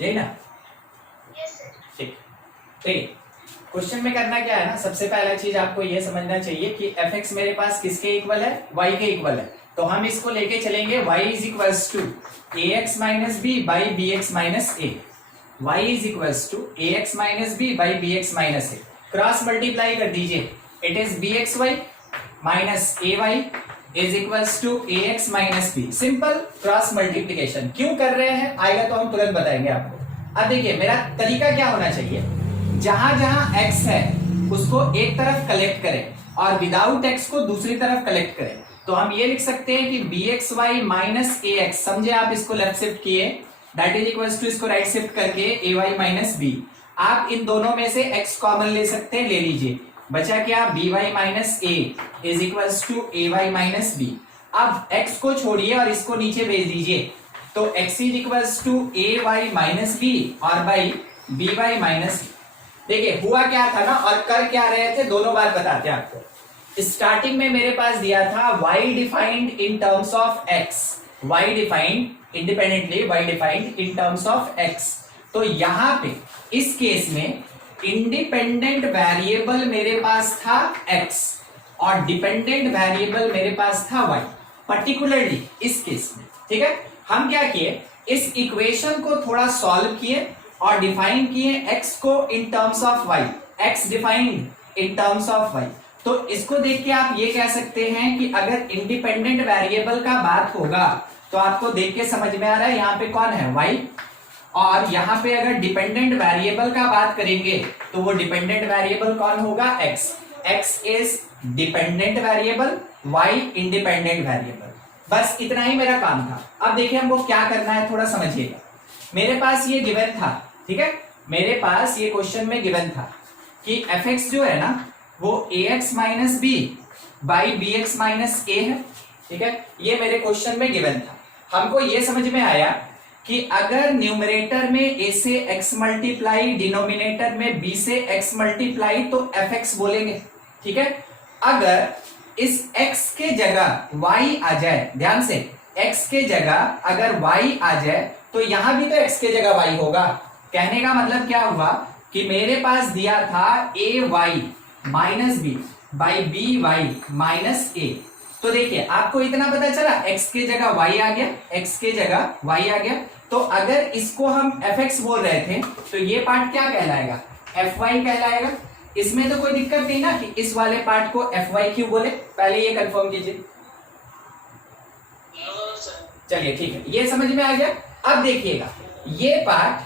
यही ना? ठीक ठीक। क्वेश्चन में करना क्या है ना, सबसे पहला चीज आपको ये समझना चाहिए कि एफ एक्स मेरे पास किसके इक्वल है, वाई के इक्वल है। तो हम इसको लेके चलेंगे y is equals to a x minus b by b x minus a. Y is equals to a x minus b by b x minus a. Cross multiply कर दीजिए, it is b x y minus a y is equals to a x minus b. Simple cross multiplication. क्यों कर रहे हैं आएगा तो हम तुरंत बताएंगे आपको। अब देखिए मेरा तरीका क्या होना चाहिए, जहां जहां x है उसको एक तरफ कलेक्ट करें और विदाउट x को दूसरी तरफ कलेक्ट करें। तो हम ये लिख सकते हैं कि बी एक्स वाई माइनस ए एक्स, समझे आप इसको लेफ्ट शिफ्ट किए, दैट इज इक्वल्स टू इसको राइट शिफ्ट करके ए वाई माइनस बी। आप इन दोनों में से x कॉमन ले सकते हैं, ले लीजिए, बचा क्या, b y minus a is equals to a y minus b. अब x को छोड़िए और इसको नीचे भेज दीजिए, तो x is equals to a y minus b और बाई बी वाई माइनस। देखिए हुआ क्या था ना और कर क्या रहे थे, दोनों बार बताते हैं आपको। स्टार्टिंग में मेरे पास दिया था y defined in terms of x, y defined independently, y defined in terms of x। तो यहां पे इस केस में इंडिपेंडेंट वेरिएबल मेरे पास था x और डिपेंडेंट वेरिएबल मेरे पास था y, पर्टिकुलरली इस केस में। ठीक है, हम क्या किए, इस इक्वेशन को थोड़ा सॉल्व किए और डिफाइन किए x को in terms of y, x defined in terms of y। तो इसको देख के आप ये कह सकते हैं कि अगर इंडिपेंडेंट वेरिएबल का बात होगा तो आपको देख के समझ में आ रहा है यहाँ पे कौन है, y, और यहाँ पे अगर डिपेंडेंट वेरिएबल का बात करेंगे तो वो डिपेंडेंट वेरिएबल कौन होगा, x। x is dependent variable, y independent variable. बस इतना ही मेरा काम था। अब देखिए हमको क्या करना है, थोड़ा समझिएगा। मेरे पास ये गिवन था, ठीक है, मेरे पास ये क्वेश्चन में गिवन था कि एफ एक्स जो है ना वो a x minus b by b x minus a है। ठीक है, ये मेरे क्वेश्चन में गिवन था। हमको ये समझ में आया कि अगर न्यूमरेटर में ए से एक्स मल्टीप्लाई, डिनोमिनेटर में बी से एक्स मल्टीप्लाई, तो एफ एक्स बोलेंगे। ठीक है, अगर इस x के जगह y आ जाए, ध्यान से, x के जगह अगर y आ जाए तो यहां भी तो x के जगह y होगा। कहने का मतलब क्या हुआ कि मेरे पास दिया था a y minus b by b y minus a. तो देखिए आपको इतना पता चला, x के जगह y आ गया, x के जगह y आ गया। तो अगर इसको हम fx बोल रहे थे तो ये पार्ट क्या कहलाएगा, fy कहलाएगा। इसमें तो कोई दिक्कत नहीं ना कि इस वाले पार्ट को fy क्यों बोले, पहले ये कंफर्म कीजिए। चलिए ठीक है, ये समझ में आ गया। अब देखिएगा ये पार्ट,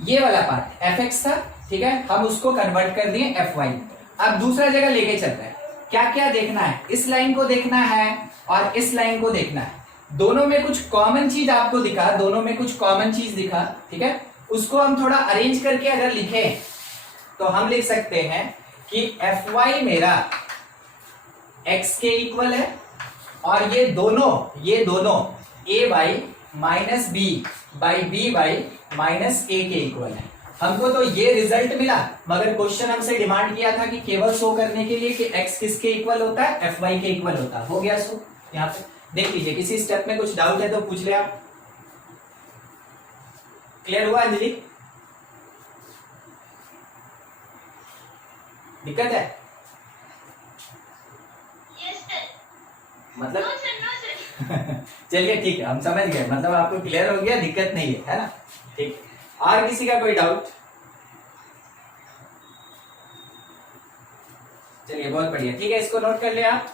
ये वाला पार्ट fx था, ठीक है, हम उसको कन्वर्ट कर दिए fy। अब दूसरा जगह लेके चलते हैं, क्या क्या देखना है, इस लाइन को देखना है और इस लाइन को देखना है। दोनों में कुछ कॉमन चीज आपको दिखा, दोनों में कुछ कॉमन चीज दिखा, ठीक है, उसको हम थोड़ा अरेंज करके अगर लिखे तो हम लिख सकते हैं कि fy मेरा x के इक्वल है और ये दोनों a y minus b by b y minus a के इक्वल है। हमको तो ये रिजल्ट मिला, मगर क्वेश्चन हमसे डिमांड किया था कि केवल शो करने के लिए कि x किसके इक्वल होता है, fy के इक्वल होता है। हो गया शो। यहाँ पे देख लीजिए, किसी स्टेप में कुछ डाउट है तो पूछ ले आप। क्लियर हुआ अंजलि? दिक्कत है? मतलब चलिए ठीक है, हम समझ गए, मतलब आपको क्लियर हो गया, दिक्कत नहीं है ना? ठीक। और किसी का कोई डाउट? चलिए बहुत बढ़िया, ठीक है, इसको नोट कर लिया आप।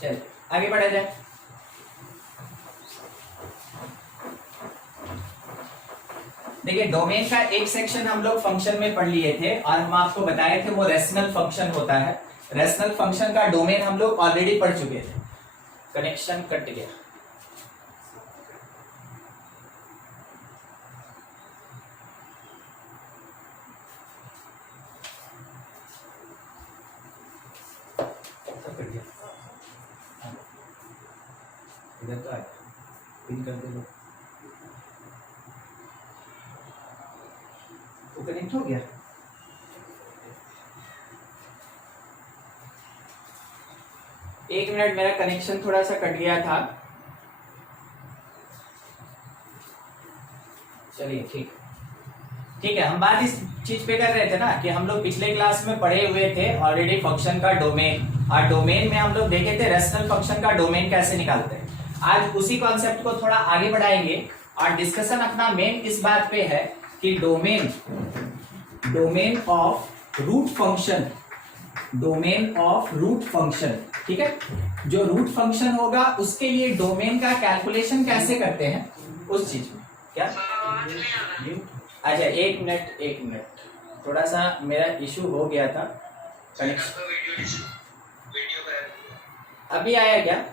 चलिए आगे बढ़ा जाए। देखिए डोमेन का एक सेक्शन हम लोग फंक्शन में पढ़ लिए थे और हम आपको बताए थे वो रेशनल फंक्शन होता है। रेशनल फंक्शन का डोमेन हम लोग ऑलरेडी पढ़ चुके थे। कनेक्शन कट गया। इधर तो आए पिन कर दे लो। कनेक्ट हो गया? एक मिनट, मेरा कनेक्शन थोड़ा सा कट गया था। चलिए ठीक है, हम बात इस चीज पे कर रहे थे ना कि हम लोग पिछले क्लास में पढ़े हुए थे ऑलरेडी फंक्शन का डोमेन, और डोमेन में हम लोग देखे थे रेशनल फंक्शन का डोमेन कैसे निकालते हैं। आज उसी कॉन्सेप्ट को थोड़ा आगे बढ़ाएंगे और डिस्कशन अपना मेन इस बात पे है कि domain of root function, domain of root function, ठीक है। जो रूट फंक्शन होगा उसके लिए डोमेन का कैलकुलेशन कैसे करते हैं उस चीज में क्या। अच्छा एक मिनट, थोड़ा सा मेरा इशू हो गया था कनेक्शन। अभी आया क्या?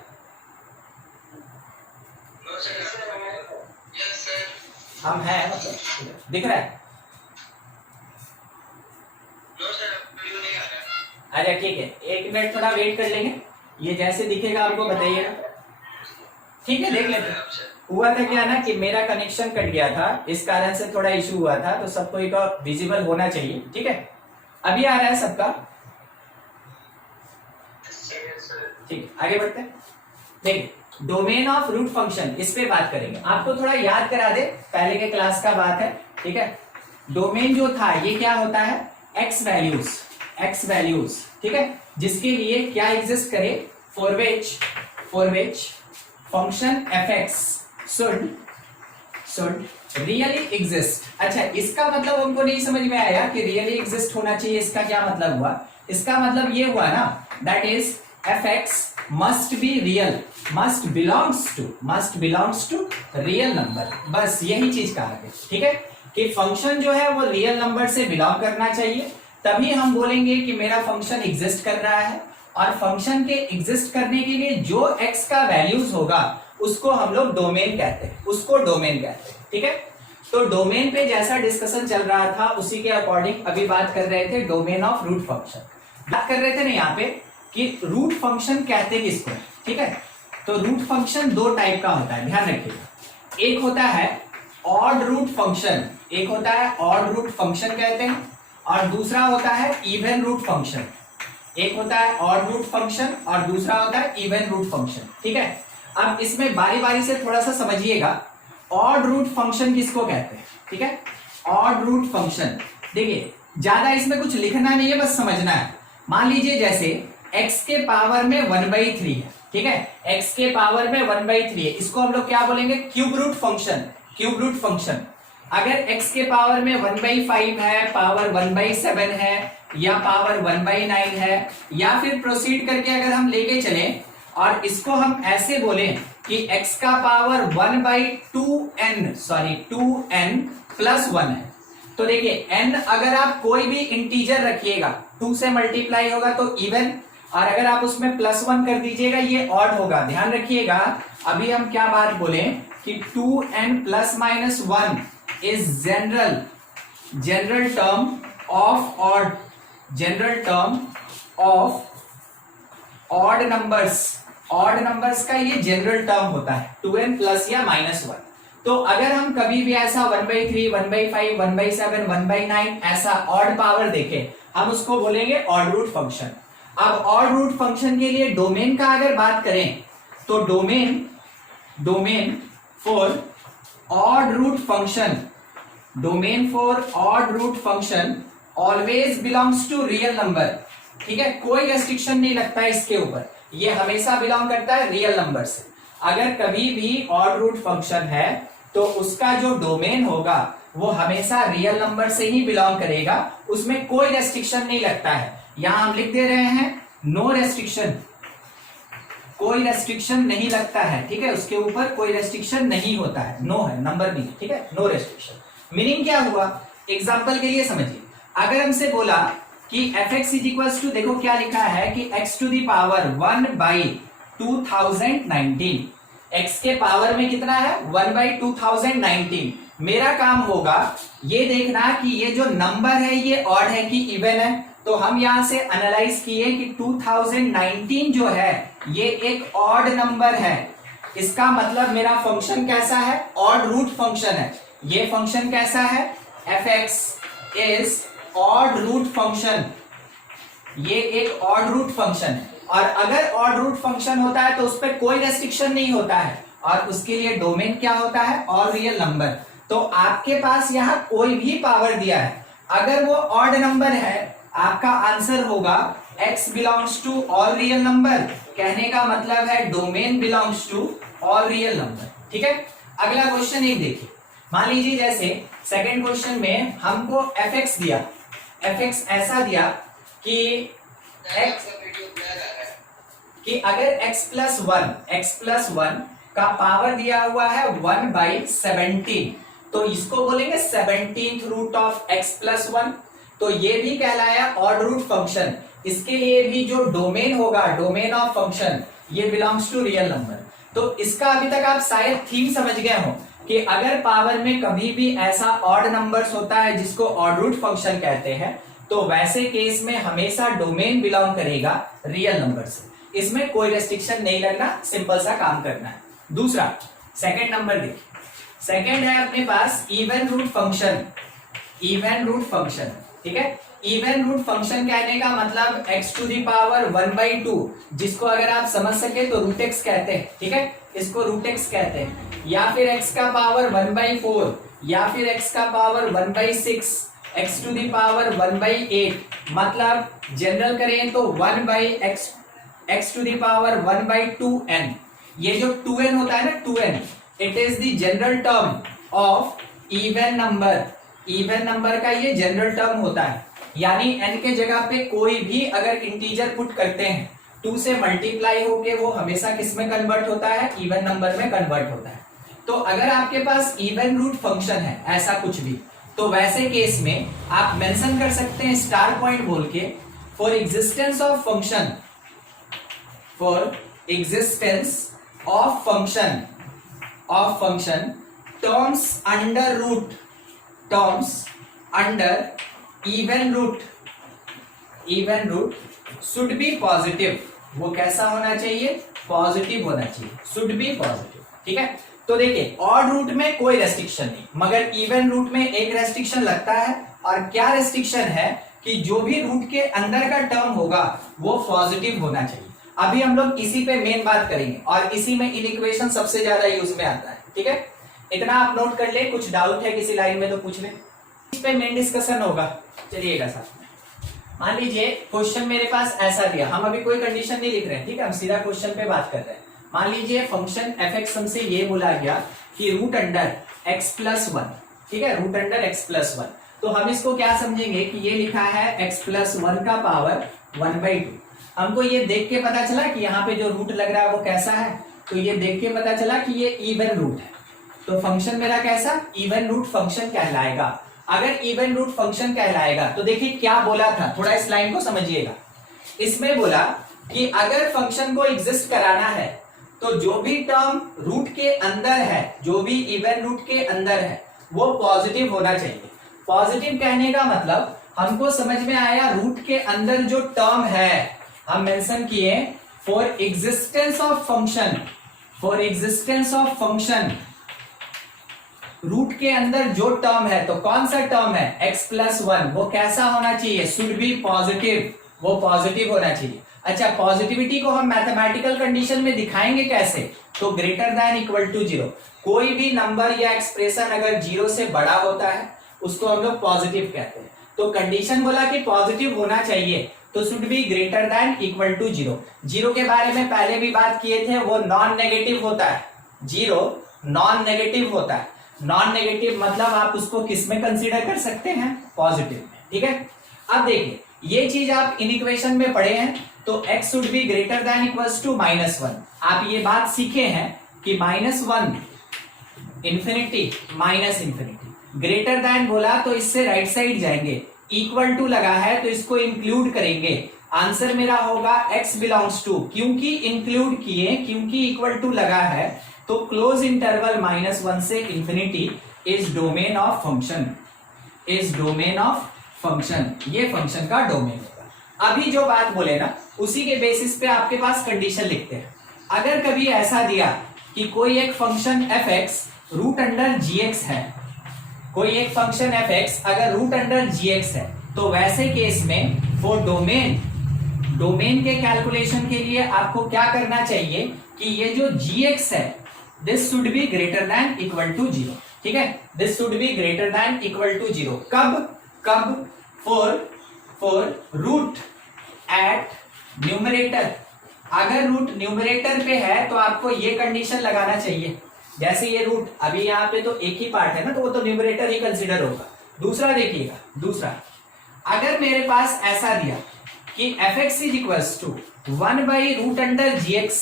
हम हैं मतलब दिख रहा है? अच्छा ठीक है, एक मिनट थोड़ा वेट कर लेंगे, ये जैसे दिखेगा आपको बताइएगा, ठीक है। देख लेते हैं। हुआ था क्या ना कि मेरा कनेक्शन कट गया था, इस कारण से थोड़ा इशू हुआ था, तो सबको एक विजिबल होना चाहिए, ठीक है। अभी आ रहा है सबका? ठीक, आगे बढ़ते हैं। देखिए डोमेन ऑफ रूट फंक्शन, इस पे बात करेंगे। आपको थोड़ा याद करा दे, पहले के क्लास का बात है, ठीक है। डोमेन जो था ये क्या होता है? एक्स वैल्यूज, ठीक है, जिसके लिए क्या एग्जिस्ट करे, for which function fx should really exist. अच्छा इसका मतलब हमको नहीं समझ में आया कि रियली एग्जिस्ट होना चाहिए, इसका क्या मतलब हुआ? इसका मतलब ये हुआ ना, that is fx must be real, must belongs to real number, बस यही चीज कहा है, ठीक है, कि फंक्शन जो है वो रियल नंबर से बिलोंग करना चाहिए, तभी हम बोलेंगे कि मेरा फंक्शन एग्जिस्ट कर रहा है। और फंक्शन के एग्जिस्ट करने के लिए जो x का वैल्यूज होगा उसको हम लोग डोमेन कहते हैं, ठीक है। तो डोमेन पे जैसा डिस्कशन चल रहा था उसी के अकॉर्डिंग अभी बात कर रहे थे डोमेन ऑफ रूट फंक्शन, बात कर रहे थे ना यहाँ पे कि रूट फंक्शन कहते किसको, ठीक है। तो रूट फंक्शन दो टाइप का होता है, ध्यान रखिएगा। एक होता है ऑड रूट फंक्शन, कहते हैं, और दूसरा होता है इवन रूट फंक्शन। एक होता है ऑड रूट फंक्शन और दूसरा होता है इवन रूट फंक्शन, ठीक है। अब इसमें बारी बारी से थोड़ा सा समझिएगा, ऑड रूट फंक्शन किसको कहते हैं, ठीक है। ऑड रूट फंक्शन, देखिए ज्यादा इसमें कुछ लिखना नहीं है, बस समझना है। मान लीजिए जैसे x के पावर में 1/3 है, ठीक है, x के पावर में 1/3 है, इसको हम लोग क्या बोलेंगे? Cube root function. अगर x के पावर में 1/5 है, पावर 1/7 है, या पावर 1/9 है, या फिर प्रोसीड करके अगर हम लेके चले और इसको हम ऐसे बोले कि x का पावर 2n प्लस 1 है, तो देखिए n अगर आप कोई भी इंटीजर रखिएगा 2 से मल्टीप्लाई होगा तो इवन, और अगर आप उसमें +1 कर दीजिएगा ये ऑड होगा। ध्यान रखिएगा, अभी हम क्या बात बोले कि 2n + -1 is general term of odd numbers का ये जनरल टर्म होता है 2n प्लस या -1। तो अगर हम कभी भी ऐसा 1/3, 1/5, 1/7, 1/9 ऐसा ऑड पावर देखें, हम उसको बोलेंगे ऑड रूट फंक्शन। अब ऑड रूट फंक्शन के लिए डोमेन का अगर बात करें तो domain for odd root function always belongs to real number, ठीक है। कोई रेस्ट्रिक्शन नहीं लगता है इसके ऊपर, ये हमेशा बिलोंग करता है रियल नंबर से। अगर कभी भी ऑड रूट फंक्शन है तो उसका जो डोमेन होगा वो हमेशा रियल नंबर से ही बिलोंग करेगा, उसमें कोई रेस्ट्रिक्शन नहीं लगता है। यहां हम लिख दे रहे हैं नो रेस्ट्रिक्शन, कोई रेस्ट्रिक्शन नहीं लगता है, ठीक है, उसके ऊपर कोई रेस्ट्रिक्शन नहीं होता है, नो है, नंबर नहीं, ठीक है, नो रेस्ट्रिक्शन। मीनिंग क्या हुआ, एग्जाम्पल के लिए समझिए। अगर हमसे बोला कि fx इज टू, देखो क्या लिखा है कि x to the power 1/2019, x के पावर में कितना है 1/2019। मेरा काम होगा ये देखना कि ये जो नंबर है ये ऑड है कि इवन है। तो हम यहां से एनालाइज किए कि 2019 जो है ये एक ऑड नंबर है, इसका मतलब मेरा फंक्शन कैसा है, ऑड रूट फंक्शन है। ये फंक्शन कैसा है, fx, is odd root function, ये एक ऑड रूट फंक्शन है, और अगर ऑड रूट फंक्शन होता है तो उस पर कोई रेस्ट्रिक्शन नहीं होता है, और उसके लिए डोमेन क्या होता है, ऑल रियल नंबर। तो आपके पास यहाँ कोई भी पावर दिया है, अगर वो ऑड नंबर है, आपका आंसर होगा x belongs to all real number. कहने का मतलब है domain belongs to all real number. ठीक है, अगला क्वेश्चन एक देखिए। मान लीजिए जैसे सेकंड क्वेश्चन में हमको fx दिया, fx ऐसा दिया कि अगर x प्लस वन का पावर दिया हुआ है 1/17, तो इसको बोलेंगे 17th root of x plus one. तो ये भी कहलाया ऑड रूट फंक्शन। इसके लिए भी जो डोमेन होगा, डोमेन ऑफ फंक्शन, ये बिलोंग्स टू रियल नंबर। तो इसका अभी तक आप शायद थीम समझ गए हो कि अगर पावर में कभी भी ऐसा ऑड नंबर्स होता है जिसको ऑड रूट फंक्शन कहते हैं, तो वैसे केस में हमेशा डोमेन बिलोंग करेगा रियल नंबर से। इसमें कोई रेस्ट्रिक्शन नहीं लगना, सिंपल सा काम करना है। दूसरा सेकंड नंबर देखिए, सेकंड है अपने पास even root function. Even root function, ठीक है, इवन रूट फंक्शन कहने का मतलब x टू दी पावर 1/2, जिसको अगर आप समझ सके तो रूट एक्स कहते हैं। ठीक है, इसको रूट एक्स कहते हैं, या फिर x का पावर 1/4, या फिर x का power 1/6, x to the power 1/8, मतलब जनरल करें तो 1/x to the power 1/2n। ये जो 2n होता है ना, 2n, it is the general term of even number. Even number का ये जनरल टर्म होता है, यानी n के जगह पे कोई भी अगर इंटीजर पुट करते हैं, 2 से मल्टीप्लाई होके वो हमेशा किस में कन्वर्ट होता है, इवन नंबर में कन्वर्ट होता है। तो अगर आपके पास इवन रूट फंक्शन है ऐसा कुछ भी, तो वैसे केस में आप मेंशन कर सकते हैं स्टार पॉइंट बोल के, for existence of function, for existence of function terms under root, terms under even root should be positive. वो कैसा होना चाहिए, पॉजिटिव होना चाहिए, शुड बी पॉजिटिव। ठीक है, तो देखिए ऑड रूट में कोई रेस्ट्रिक्शन नहीं, मगर इवन रूट में एक रेस्ट्रिक्शन लगता है। और क्या रेस्ट्रिक्शन है कि जो भी रूट के अंदर का टर्म होगा वो पॉजिटिव होना चाहिए। अभी हम लोग इसी पे मेन बात करेंगे, और इसी में इन इक्वेशन सबसे ज्यादा यूज में आता है। ठीक है, इतना आप नोट कर ले, कुछ डाउट है किसी लाइन में तो पूछ ले, इस पे मेन डिस्कशन होगा। चलिएगा साथ में, मान लीजिए क्वेश्चन मेरे पास ऐसा दिया, हम अभी कोई कंडीशन नहीं लिख रहे हैं। ठीक है, हम सीधा क्वेश्चन पे बात कर रहे हैं। मान लीजिए फंक्शन fx हमसे ये बोला गया कि रूट अंडर x प्लस वन। ठीक है, root under x plus one, तो हम इसको क्या समझेंगे कि ये लिखा है x प्लस वन का पावर 1/2। हमको ये देख के पता चला कि यहाँ पे जो रूट लग रहा है वो कैसा है, तो ये देख के पता चला कि ये इवन रूट है। तो फंक्शन मेरा कैसा, इवन रूट फंक्शन कहलाएगा। अगर इवन रूट फंक्शन कहलाएगा तो देखिए क्या बोला था, थोड़ा इस लाइन को समझिएगा। इसमें बोला कि अगर फंक्शन को एग्जिस्ट कराना है तो जो भी टर्म रूट के अंदर है, जो भी इवन रूट के अंदर है, वो पॉजिटिव होना चाहिए। पॉजिटिव कहने का मतलब हमको समझ में आया, रूट के अंदर जो टर्म है हम मेंशन किए for existence of function, for existence of function, root के अंदर जो टर्म है, तो कौन सा टर्म है, x प्लस वन, वो कैसा होना चाहिए, शुड बी पॉजिटिव, वो पॉजिटिव होना चाहिए। अच्छा, पॉजिटिविटी को हम मैथमेटिकल कंडीशन में दिखाएंगे कैसे, तो ग्रेटर देन इक्वल टू 0। कोई भी नंबर या एक्सप्रेशन अगर 0 से बड़ा होता है उसको हम लोग पॉजिटिव कहते हैं। तो कंडीशन बोला कि पॉजिटिव होना चाहिए, तो should be greater than equal to 0। 0 के बारे में पहले भी बात किए थे, वो नॉन नेगेटिव होता है। 0 नॉन नेगेटिव होता है। नॉन नेगेटिव मतलब आप उसको किस में कंसीडर कर सकते हैं, पॉजिटिव में। ठीक है, अब देखिए ये चीज आप इन इक्वेशन में पढ़े हैं, तो x should be greater than equals to -1। आप ये बात सीखे हैं कि -1 infinity minus infinity, greater than बोला तो इससे राइट साइड जाएंगे, इक्वल टू लगा है तो इसको इंक्लूड करेंगे। आंसर मेरा होगा x बिलोंग्स टू, क्योंकि इंक्लूड किए, क्योंकि इक्वल टू लगा है, तो क्लोज इंटरवल -1 से infinity is domain of function, is domain of function, ये फंक्शन का डोमेन होगा। अभी जो बात बोले ना उसी के बेसिस पे आपके पास कंडीशन लिखते हैं। अगर कभी ऐसा दिया कि कोई एक function fx root under gx है, कोई एक फंक्शन एफ एक्स अगर रूट अंडर जी एक्स है, तो वैसे केस में फॉर डोमेन के कैलकुलेशन के लिए आपको क्या करना चाहिए कि ये जो जी एक्स है this should be greater than equal to zero. ठीक है, this should be greater than equal to zero. कब फॉर रूट एट न्यूमरेटर। अगर रूट न्यूमरेटर पे है तो आपको ये कंडीशन लगाना चाहिए, जैसे ये रूट अभी यहाँ पे तो एक ही पार्ट है ना, तो वो तो न्यूमरेटर ही कंसीडर होगा। दूसरा देखिएगा, दूसरा अगर मेरे पास ऐसा दिया कि f x is equals to 1 by root under g x,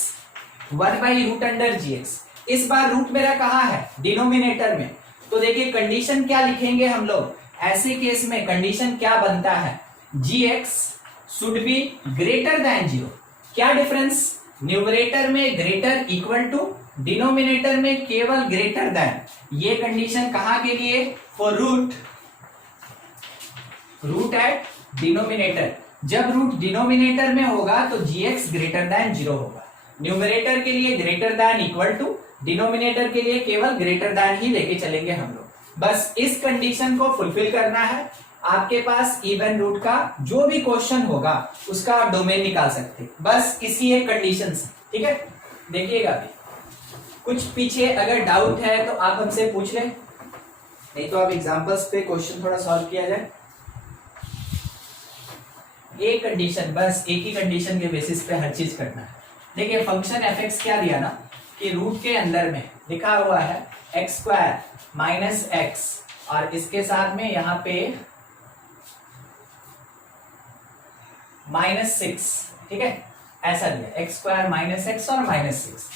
1 by root under g x, इस बार रूट मेरा कहाँ है, डिनोमिनेटर में। तो देखिए कंडीशन क्या लिखेंगे हम लोग, ऐसे केस में कंडीशन क्या बनता है, g x should be greater than zero. क्या डिफरेंस, न्यूमरेटर में ग्रेटर इक्वल टू, डिनोमिनेटर में केवल ग्रेटर देन। ये कंडीशन कहां के लिए, फॉर रूट एट डिनोमिनेटर। जब रूट डिनोमिनेटर में होगा तो gx ग्रेटर देन जीरो होगा। न्यूमरेटर के लिए greater than equal to, denominator के लिए केवल ग्रेटर देन ही लेके चलेंगे हम लोग। बस इस कंडीशन को फुलफिल करना है। आपके पास इवन रूट का जो भी क्वेश्चन होगा उसका आप डोमेन निकाल सकते हैं, बस इसी एक कंडीशन से। ठीक है, देखिएगा अभी कुछ पीछे अगर डाउट है तो आप हमसे पूछ लें, नहीं तो आप एग्जांपल्स पे क्वेश्चन थोड़ा सॉल्व किया जाए। एक कंडीशन, बस एक ही कंडीशन के बेसिस पे हर चीज करना है। देखिए फंक्शन एफ एक्स क्या दिया ना कि रूट के अंदर में लिखा हुआ है एक्स स्क्वायर माइनस एक्स, और इसके साथ में यहाँ पे -6। ठीक है, ऐसा दिया एक्स स्क्वायर माइनस एक्स और -6।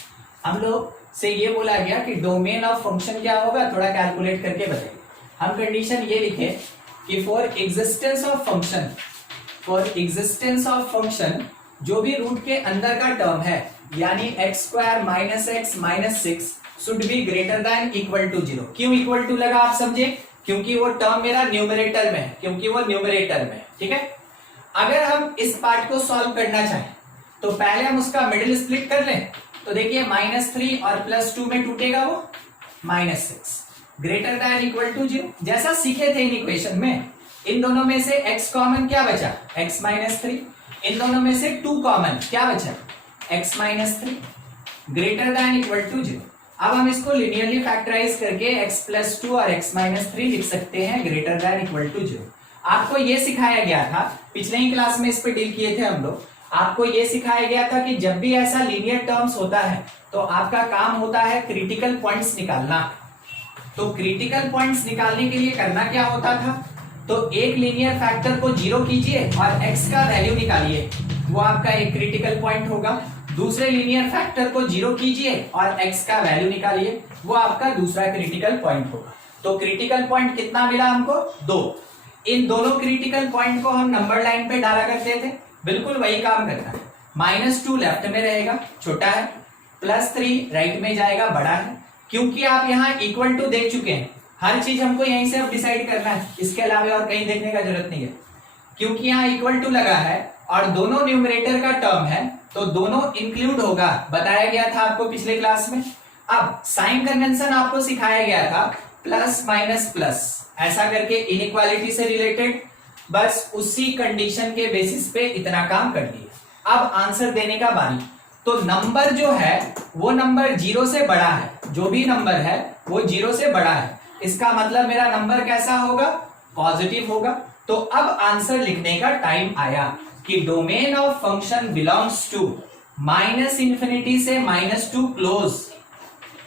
हम लोग से ये बोला गया कि डोमेन ऑफ फंक्शन क्या होगा, थोड़ा कैलकुलेट करके बताइए। हम कंडीशन ये लिखे कि फॉर एग्जिस्टेंस ऑफ फंक्शन जो भी रूट के अंदर का टर्म है, यानी x square minus x minus 6 should be greater than equal to zero. क्यों इक्वल टू लगा आप समझे, क्योंकि वो टर्म मेरा न्यूमरेटर में है। ठीक है, अगर हम इस पार्ट को सॉल्व करना चाहें तो पहले हम उसका मिडिल स्प्लिट कर लें। तो देखिए -3 और +2 में टूटेगा वो -6 greater than equal to zero. जैसा सीखे थे इन इक्वेशन में, इन दोनों में से x कॉमन क्या बचा, x -3। इन दोनों में से 2 कॉमन क्या बचा, x -3 greater than equal to zero. अब हम इसको लिनियरली फैक्टराइज करके x +2 और x -3 लिख सकते हैं greater than equal to zero. आपको ये सिखाया गया था, पिछले ही क्लास में इस पे डील किए थे हम लोग। आपको ये सिखाया गया था कि जब भी ऐसा लीनियर टर्म्स होता है तो आपका काम होता है क्रिटिकल पॉइंट्स निकालना। तो क्रिटिकल पॉइंट्स निकालने के लिए करना क्या होता था, तो एक लीनियर फैक्टर को जीरो कीजिए और x का वैल्यू निकालिए, वो आपका एक क्रिटिकल पॉइंट होगा। दूसरे लीनियर फैक्टर को जीरो कीजिए और x का वैल्यू निकालिए, वो आपका दूसरा क्रिटिकल पॉइंट होगा। तो क्रिटिकल पॉइंट कितना मिला हमको, 2। इन दोनों क्रिटिकल पॉइंट को हम नंबर लाइन पे डाला करते थे, बिल्कुल वही काम करना है। -2 लेफ्ट में रहेगा, छोटा है, +3 राइट में जाएगा, बड़ा है। क्योंकि आप यहाँ इक्वल टू देख चुके हैं, हर चीज हमको यहीं से अब डिसाइड करना है, इसके अलावा और कहीं देखने का जरूरत नहीं है। क्योंकि यहाँ इक्वल टू लगा है और दोनों न्यूमरेटर का टर्म है तो दोनों इंक्लूड होगा, बताया गया था आपको पिछले क्लास में। अब साइन कन्वेंशन आपको सिखाया गया था प्लस माइनस प्लस, ऐसा करके इनइक्वालिटी से रिलेटेड, बस उसी कंडीशन के बेसिस पे इतना काम कर लिया। अब आंसर देने का बारी। तो नंबर जो है वो नंबर 0 से बड़ा है, जो भी नंबर है वो 0 से बड़ा है, इसका मतलब मेरा नंबर कैसा होगा, पॉजिटिव होगा। तो अब आंसर लिखने का टाइम आया कि domain of function belongs to -∞ से -2 क्लोज,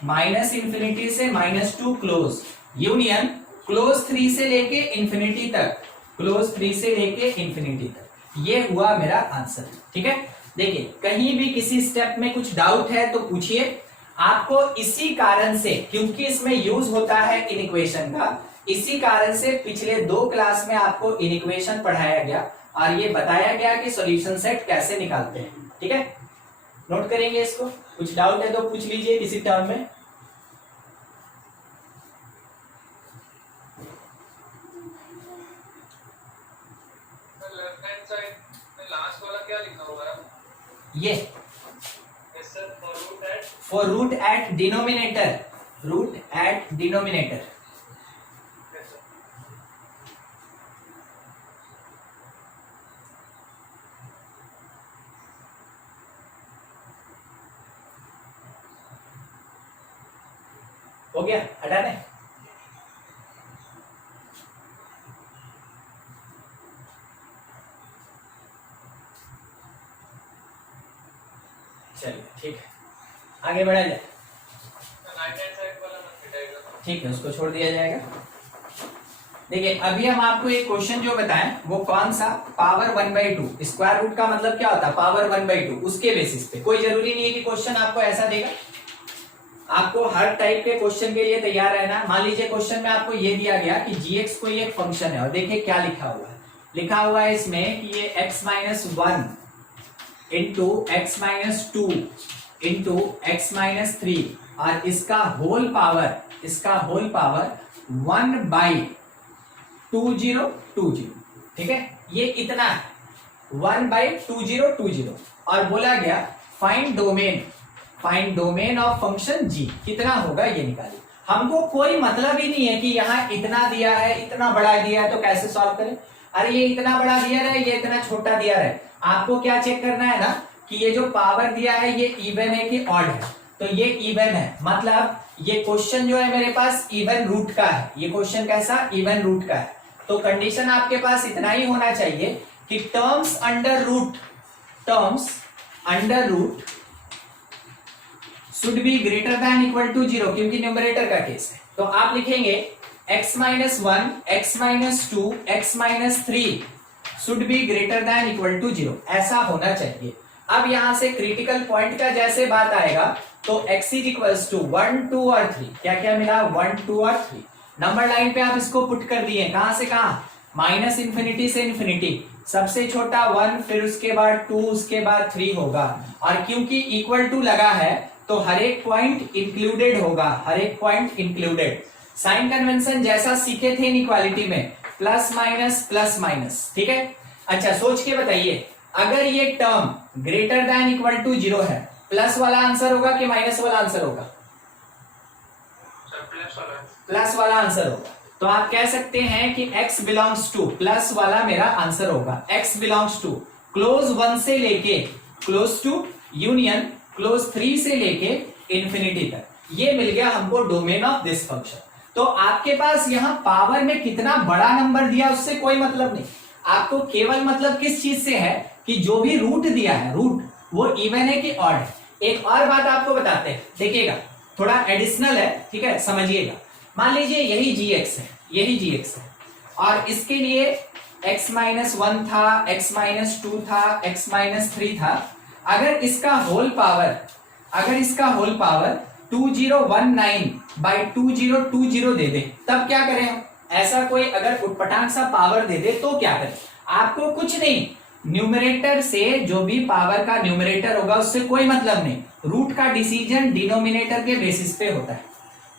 -∞ से -2 क्लोज, यूनियन क्लोज 3 से लेके इंफिनिटी तक, क्लोज 3 से लेके इंफिनिटी तक। ये हुआ मेरा आंसर। ठीक है, देखिए कहीं भी किसी स्टेप में कुछ डाउट है तो पूछिए। आपको इसी कारण से, क्योंकि इसमें यूज होता है इन इक्वेशन का, इसी कारण से पिछले 2 क्लास में आपको इन इक्वेशन पढ़ाया गया और ये बताया गया कि सॉल्यूशन सेट कैसे निकालते हैं। ठीक है, नोट करेंगे इसको। कुछ डाउट है तो पूछ लीजिए किसी टर्म में। ये for root at denominator, root at denominator. हो गया, हटा दें। चलिए ठीक है, आगे बढ़ा जाए। ठीक है, उसको छोड़ दिया जाएगा। देखिए अभी हम आपको एक क्वेश्चन जो बताएं वो कौन सा, पावर 1/2। स्क्वायर रूट का मतलब क्या होता है, पावर 1/2। उसके बेसिस पे, कोई जरूरी नहीं है कि क्वेश्चन आपको ऐसा देगा, आपको हर टाइप के क्वेश्चन के लिए तैयार रहना। मान लीजिए क्वेश्चन में आपको ये दिया गया कि gx कोई एक फंक्शन है और देखिए क्या लिखा हुआ है। लिखा हुआ है इसमें कि ये x-1 into x-2 into x-3 और इसका होल पावर 1/2020। ठीक है, ये इतना है 1/2020। और बोला गया find domain of function g, कितना होगा ये निकालिए। हमको कोई मतलब ही नहीं है कि यहाँ इतना दिया है, इतना बड़ा दिया है तो कैसे सॉल्व करें। अरे ये इतना बड़ा दिया रहे, ये इतना छोटा दिया रहे, आपको क्या चेक करना है ना कि ये जो पावर दिया है ये इवन है कि ऑड है। तो ये इवन है, मतलब ये क्वेश्चन जो है मेरे पास इवन रूट का है। ये क्वेश्चन कैसा, इवन रूट का है। तो कंडीशन आपके पास इतना ही होना चाहिए कि terms under root should be greater than equal to 0, क्योंकि न्यूमरेटर का केस है। तो आप लिखेंगे x-1, x-2, x-3 should be greater than equal to 0, ऐसा होना चाहिए। अब यहां से क्रिटिकल पॉइंट का जैसे बात आएगा तो x इज इक्वल्स टू 1, 2 और 3, क्या क्या मिला 1, 2 और 3। नंबर लाइन पे आप इसको पुट कर दिए, कहां से कहां, माइनस इंफिनिटी से इंफिनिटी। सबसे छोटा 1, फिर उसके बाद 2, उसके बाद 3 होगा। और क्योंकि इक्वल टू लगा है तो हर एक पॉइंट इंक्लूडेड होगा, हर एक पॉइंट इंक्लूडेड। साइन कन्वेंशन जैसा सीखे थे इनइक्वालिटी में, प्लस माइनस, ठीक है। अच्छा सोच के बताइए, अगर ये term greater than equal to 0 है, प्लस वाला आंसर होगा कि माइनस वाला आंसर होगा, प्लस वाला आंसर होगा। तो आप कह सकते हैं कि x बिलोंग्स टू, प्लस वाला मेरा आंसर होगा। x बिलोंग्स टू क्लोज 1 से लेके क्लोज टू यूनियन क्लोज 3 से लेके इंफिनिटी तक, ये मिल गया हमको डोमेन ऑफ दिस फंक्शन। तो आपके पास यहां पावर में कितना बड़ा नंबर दिया उससे कोई मतलब नहीं, आपको केवल मतलब किस चीज से है कि जो भी रूट दिया है, रूट वो इवन है कि ऑड है। एक और बात आपको बताते हैं, देखिएगा थोड़ा एडिशनल है, ठीक है, समझिएगा। मान लीजिए यही gx है, यही gx है और इसके लिए x-1 था, x-2 था, x-3 था। अगर इसका होल पावर 2019/2020 दे दे, तब क्या करें हम? ऐसा कोई अगर उटपटांग सा पावर दे दे तो क्या करें? आपको कुछ नहीं, न्यूमरेटर से जो भी पावर का न्यूमरेटर होगा उससे कोई मतलब नहीं। रूट का डिसीजन डिनोमिनेटर के बेसिस पे होता है,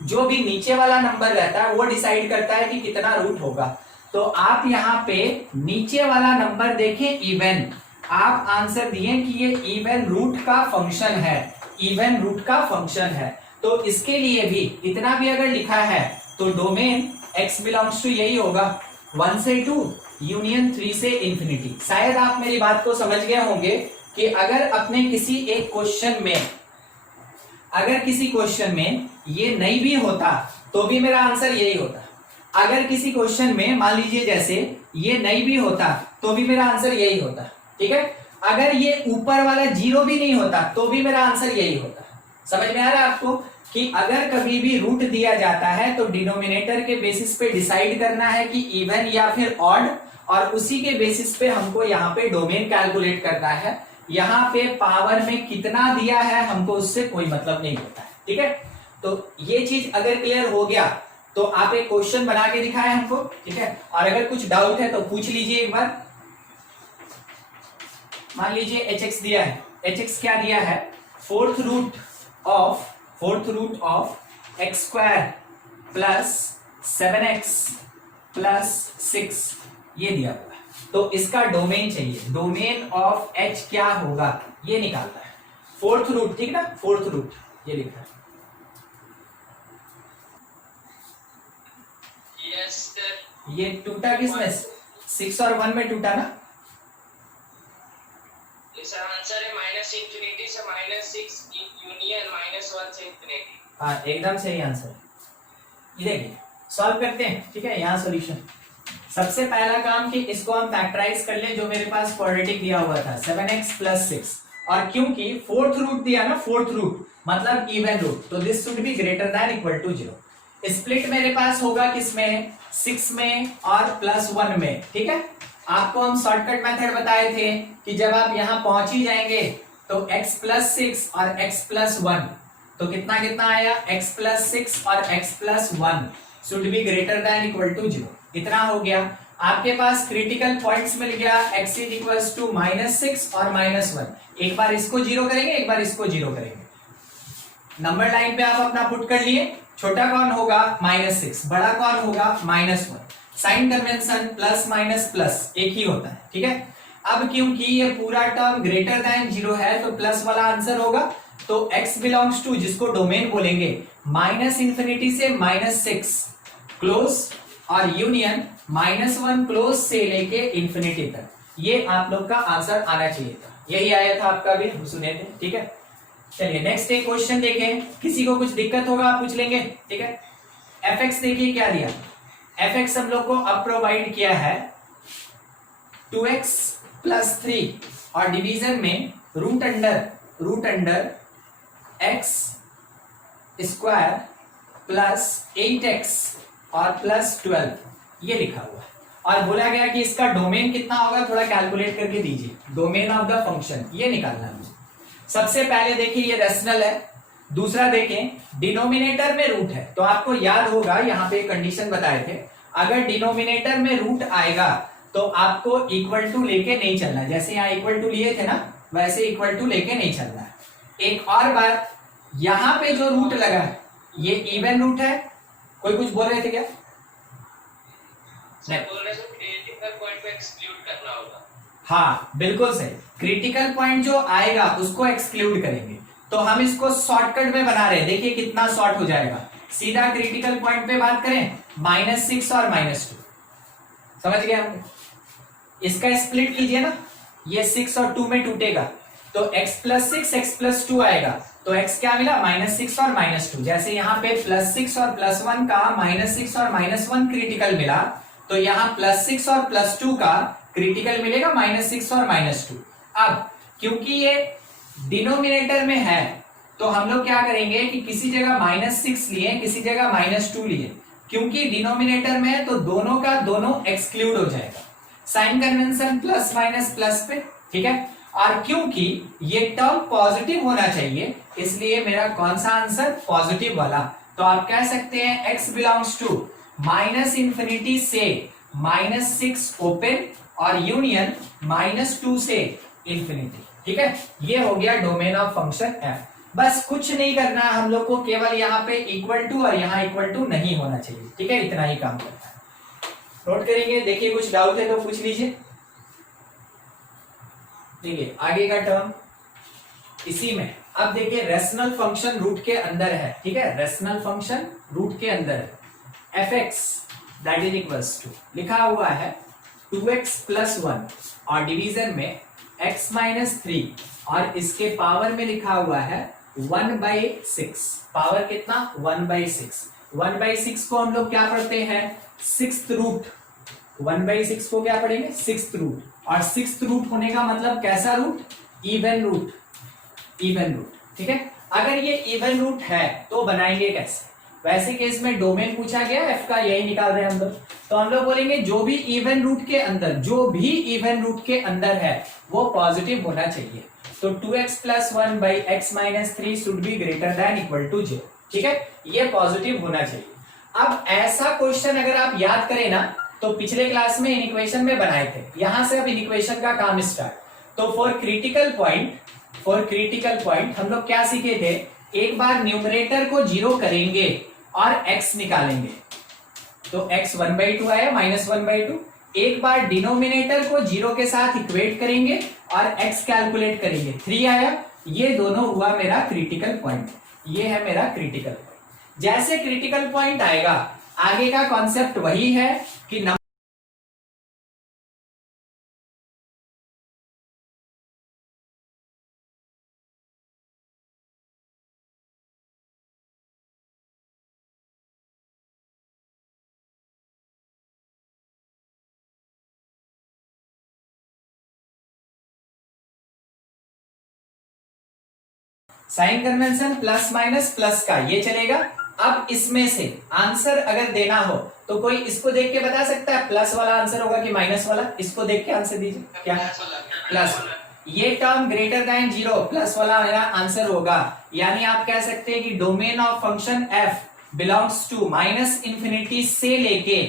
जो भी नीचे वाला नंबर रहता है वो डिसाइड करता है कि कितना रूट होगा। तो आप यहाँ पे नीचे वाला नंबर देखें इवन, आप आंसर दिए कि ये इवन रूट का फंक्शन है, इवन रूट का फंक्शन है। तो इसके लिए भी इतना भी अगर लिखा है तो डोमेन x बिलोंग्स टू यही होगा, 1 से 2 यूनियन 3 से इंफिनिटी। शायद आप मेरी बात को समझ गए होंगे कि अगर अपने किसी एक क्वेश्चन में, अगर किसी क्वेश्चन में ये नहीं भी होता तो भी मेरा आंसर यही होता। अगर किसी क्वेश्चन में मान लीजिए जैसे ये नहीं भी होता तो भी मेरा आंसर यही होता, ठीक है। अगर ये ऊपर वाला 0 भी नहीं होता तो भी मेरा आंसर यही होता। समझ में आ रहा है आपको कि अगर कभी भी रूट दिया जाता है तो डिनोमिनेटर के बेसिस पे डिसाइड करना है कि इवन या फिर ऑड, और उसी के बेसिस पे हमको यहाँ पे डोमेन कैलकुलेट करना है। यहाँ पे पावर में कितना दिया है हमको उससे कोई मतलब नहीं होता है, ठीक है। तो ये चीज अगर क्लियर हो गया तो आप एक क्वेश्चन बना के दिखाए हमको, ठीक है। और अगर कुछ डाउट है तो पूछ लीजिए एक बार। मान लीजिए hx दिया है, hx क्या दिया है, fourth root of x square plus 7x plus 6 ये दिया हुआ है। तो इसका डोमेन चाहिए, डोमेन ऑफ h क्या होगा ये निकालना है। फोर्थ रूट, ठीक ना, फोर्थ रूट ये लिखा है। Yes sir. ये टूटा किसमें, 6 और 1 में टूटा ना। इसका आंसर है -∞ से -6 यूनियन -1 से इंफिनिटी। हाँ एकदम सही आंसर। ये देखिए सॉल्व करते हैं, ठीक है। यहाँ सॉल्यूशन, सबसे पहला काम कि इसको हम फैक्टराइज कर लें, जो मेरे पास क्वाड्रेटिक दिया हुआ था 7x + 6, और क्योंकि फोर्थ रूट दिया ना, फोर्थ रूट मतलब इवन रूट, तो this should be greater than equal to 0। Split मेरे पास होगा किसमें, 6 में और +1 में, ठीक है। आपको हम शॉर्टकट मेथड बताए थे कि जब आप यहां पहुंच ही जाएंगे तो x + 6 और x + 1, तो कितना कितना आया, x + 6 और x + 1 should be greater than equal to 0। इतना हो गया। आपके पास क्रिटिकल पॉइंट्स मिल गया, x = -6 और -1। एक बार इसको 0 करेंगे, एक बार इसको 0 करेंगे। नंबर लाइन पे आप अपना पुट कर लिए। छोटा कौन होगा, -6, बड़ा कौन होगा, -1। Sign convention plus minus plus एक ही होता है, ठीक है। अब क्योंकि ये पूरा टर्म ग्रेटर दैन 0 है तो प्लस वाला आंसर होगा। तो x बिलोंग्स टू, जिसको डोमेन बोलेंगे, -∞ से -6 क्लोज, और यूनियन -1 क्लोज से लेके इंफिनिटी तक। ये आप लोग का आंसर आना चाहिए था, यही आया था आपका भी, सुने थे, ठीक है। चलिए नेक्स्ट एक क्वेश्चन देखें, किसी को कुछ दिक्कत होगा आप पूछ लेंगे, ठीक है। fx देखिए क्या दिया, fx हम लोग को अब प्रोवाइड किया है 2x + 3 और डिवीजन में रूट अंडर x² + 8x और +12 ये लिखा हुआ है। और बोला गया कि इसका डोमेन कितना होगा, थोड़ा कैलकुलेट करके दीजिए, डोमेन ऑफ द फंक्शन ये निकालना है। सबसे पहले देखिए ये रेशनल है, दूसरा देखें डिनोमिनेटर में रूट है, तो आपको याद होगा यहाँ पे कंडीशन बताए थे, अगर डिनोमिनेटर में रूट आएगा तो आपको इक्वल टू लेके नहीं चलना, जैसे यहाँ इक्वल टू लिए थे ना, वैसे इक्वल टू लेके नहीं चलना है। एक और बात, यहाँ पे जो रूट लगा है ये इवन रूट है। कोई कुछ बोल रहे थे क्या? नहीं बोल रहे थे, क्रिटिकल पॉइंट को एक्सक्लूड करना होगा। हाँ बिल्कुल सही, क्रिटिकल पॉइंट जो आएगा उसको एक्सक्लूड करेंगे। तो हम इसको शॉर्टकट में बना रहे हैं, देखिए कितना शॉर्ट हो जाएगा। सीधा क्रिटिकल पॉइंट पे बात करें, -6 और -2, समझ गए हम। इसका स्प्लिट कीजिए ना, ये 6 और 2 में टूटेगा, तो x + 6 x + 2 आएगा, तो x क्या मिला, -6 और -2। जैसे यहाँ पे +6 और +1 का -6 और -1 क्रिटिकल मिला, तो यहाँ +6 और +2 का क्रिटिकल मिलेगा -6 और -2। अब क्योंकि ये डिनोमिनेटर में है तो हम लोग क्या करेंगे कि किसी जगह -6 लिए, किसी जगह -2 लिए, क्योंकि डिनोमिनेटर में है तो दोनों का दोनों एक्सक्लूड हो जाएगा। Sign convention plus minus plus पे, ठीक है। और क्योंकि ये टर्म पॉजिटिव होना चाहिए इसलिए मेरा कौन सा आंसर, पॉजिटिव वाला। तो आप कह सकते हैं x बिलोंग्स टू -∞ से -6 ओपन और यूनियन -2 से इंफिनिटी, ठीक है। ये हो गया डोमेन ऑफ फंक्शन f। बस कुछ नहीं करना है हम लोग को, केवल यहाँ पे इक्वल टू और यहाँ इक्वल टू नहीं होना चाहिए, ठीक है। इतना ही काम करना है, नोट करेंगे। देखिए कुछ डाउट है तो पूछ लीजिए। देखिए आगे का टर्म इसी में, अब देखिए रेशनल फंक्शन रूट के अंदर है, ठीक है। रेशनल फंक्शन रूट के अंदर है, fx that is equals to लिखा हुआ है 2x + 1 और डिवीजन में x - 3 और इसके पावर में लिखा हुआ है 1/6। पावर कितना, 1/6। 1/6 को हम लोग क्या पढ़ते हैं, 6th रूट। 1/6 को क्या पढ़ेंगे, 6th रूट। और 6th रूट होने का मतलब कैसा root, even root, even root, ठीक है। अगर ये इवन रूट है तो बनाएंगे कैसे, वैसे केस में डोमेन पूछा गया f का, यही निकाल रहे हैं हम लोग। तो हम लोग बोलेंगे जो भी इवन रूट के अंदर, जो भी इवन रूट के अंदर है वो पॉजिटिव होना चाहिए। तो 2x + 1/x - 3 should be greater than equal to 0, ठीक है। ये पॉजिटिव होना चाहिए। अब ऐसा क्वेश्चन अगर आप याद करें ना, तो पिछले क्लास में इन इक्वेशन में बनाए थे, यहां से अब इन इक्वेशन का काम स्टार्ट। तो फॉर क्रिटिकल पॉइंट हम लोग क्या सीखे थे, एक बार न्यूमरेटर को 0 करेंगे और x निकालेंगे, तो x 1/2 आया, -1/2। एक बार डिनोमिनेटर को 0 के साथ इक्वेट करेंगे और x कैलकुलेट करेंगे, 3 आया। ये दोनों हुआ मेरा क्रिटिकल पॉइंट, ये है मेरा क्रिटिकल पॉइंट। जैसे क्रिटिकल पॉइंट आएगा, आगे का कॉन्सेप्ट वही है कि sign convention plus minus plus का ये चलेगा। अब इसमें से आंसर अगर देना हो तो कोई इसको देख के बता सकता है प्लस वाला आंसर होगा कि माइनस वाला? इसको देख के आंसर दीजिए। क्या? प्लस। ये टर्म ग्रेटर देन 0 प्लस वाला मेरा आंसर होगा। यानी आप कह सकते हैं कि domain of function f belongs to minus infinity से लेके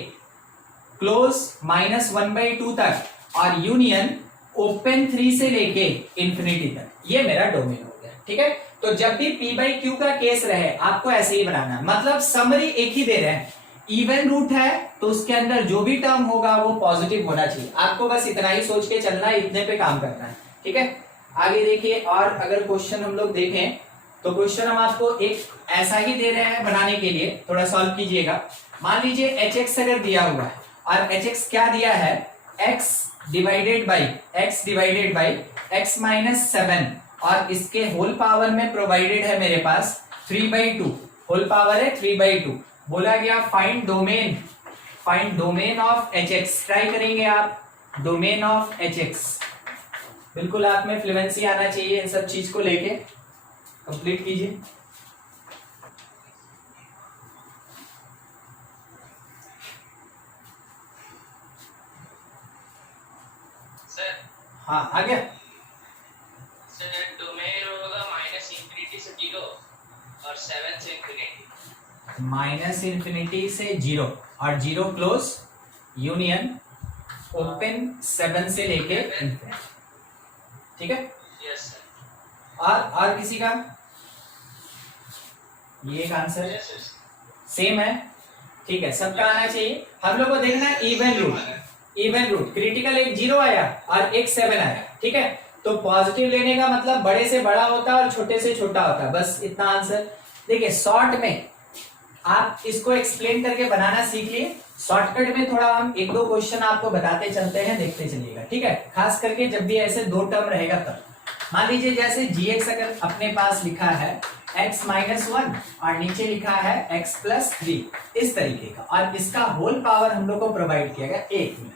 क्लोज -1/2 तक और यूनियन ओपन 3 से लेके इंफिनिटी तक, ये मेरा डोमेन हो गया। ठीक है, तो जब भी p/q का केस रहे आपको ऐसे ही बनाना है। मतलब समरी एक ही दे रहे हैं, इवन रूट है तो उसके अंदर जो भी टर्म होगा वो पॉजिटिव होना चाहिए। आपको बस इतना ही सोच के चलना है, इतने पे काम करना है। ठीक है, आगे देखिए। और अगर क्वेश्चन हम लोग देखें तो क्वेश्चन हम आपको एक ऐसा ही दे रहे हैं बनाने के लिए, थोड़ा सॉल्व कीजिएगा। मान लीजिए hx अगर दिया हुआ है और hx क्या दिया है, x divided by x minus 7 और इसके होल पावर में प्रोवाइडेड है मेरे पास 3/2, होल पावर है 3/2। बोला गया find domain of hx। Try करेंगे आप डोमेन ऑफ hx। बिल्कुल आप में फ्लुएंसी आना चाहिए इन सब चीज को लेके, कंप्लीट कीजिए। सर हाँ आ गया। सर डोमेन होगा -∞ से 0 और 7 से -∞ से 0 और 0 क्लोज यूनियन ओपन 7 से लेके इंफिनिटी। ठीक है, यस सर। और किसी का ये एक आंसर यस सर। सेम है। ठीक है, सबका आना चाहिए। हम लोग को देखना है इवन रूट। क्रिटिकल एक 0 आया और एक 7 आया। ठीक है, तो पॉजिटिव लेने का मतलब बड़े से बड़ा होता है और छोटे से छोटा होता है, बस इतना आंसर। देखिए शॉर्ट में आप इसको एक्सप्लेन करके बनाना सीख लिए। शॉर्टकट में थोड़ा हम एक दो क्वेश्चन आपको बताते चलते हैं, देखते चलिएगा। ठीक है, खास करके जब भी ऐसे दो टर्म रहेगा तब। मान लीजिए जैसे gx अगर अपने पास लिखा है x माइनस 1 और नीचे लिखा है x प्लस 3, इस तरीके का, और इसका होल पावर हम लोग को प्रोवाइड किया गया। 1 मिनट,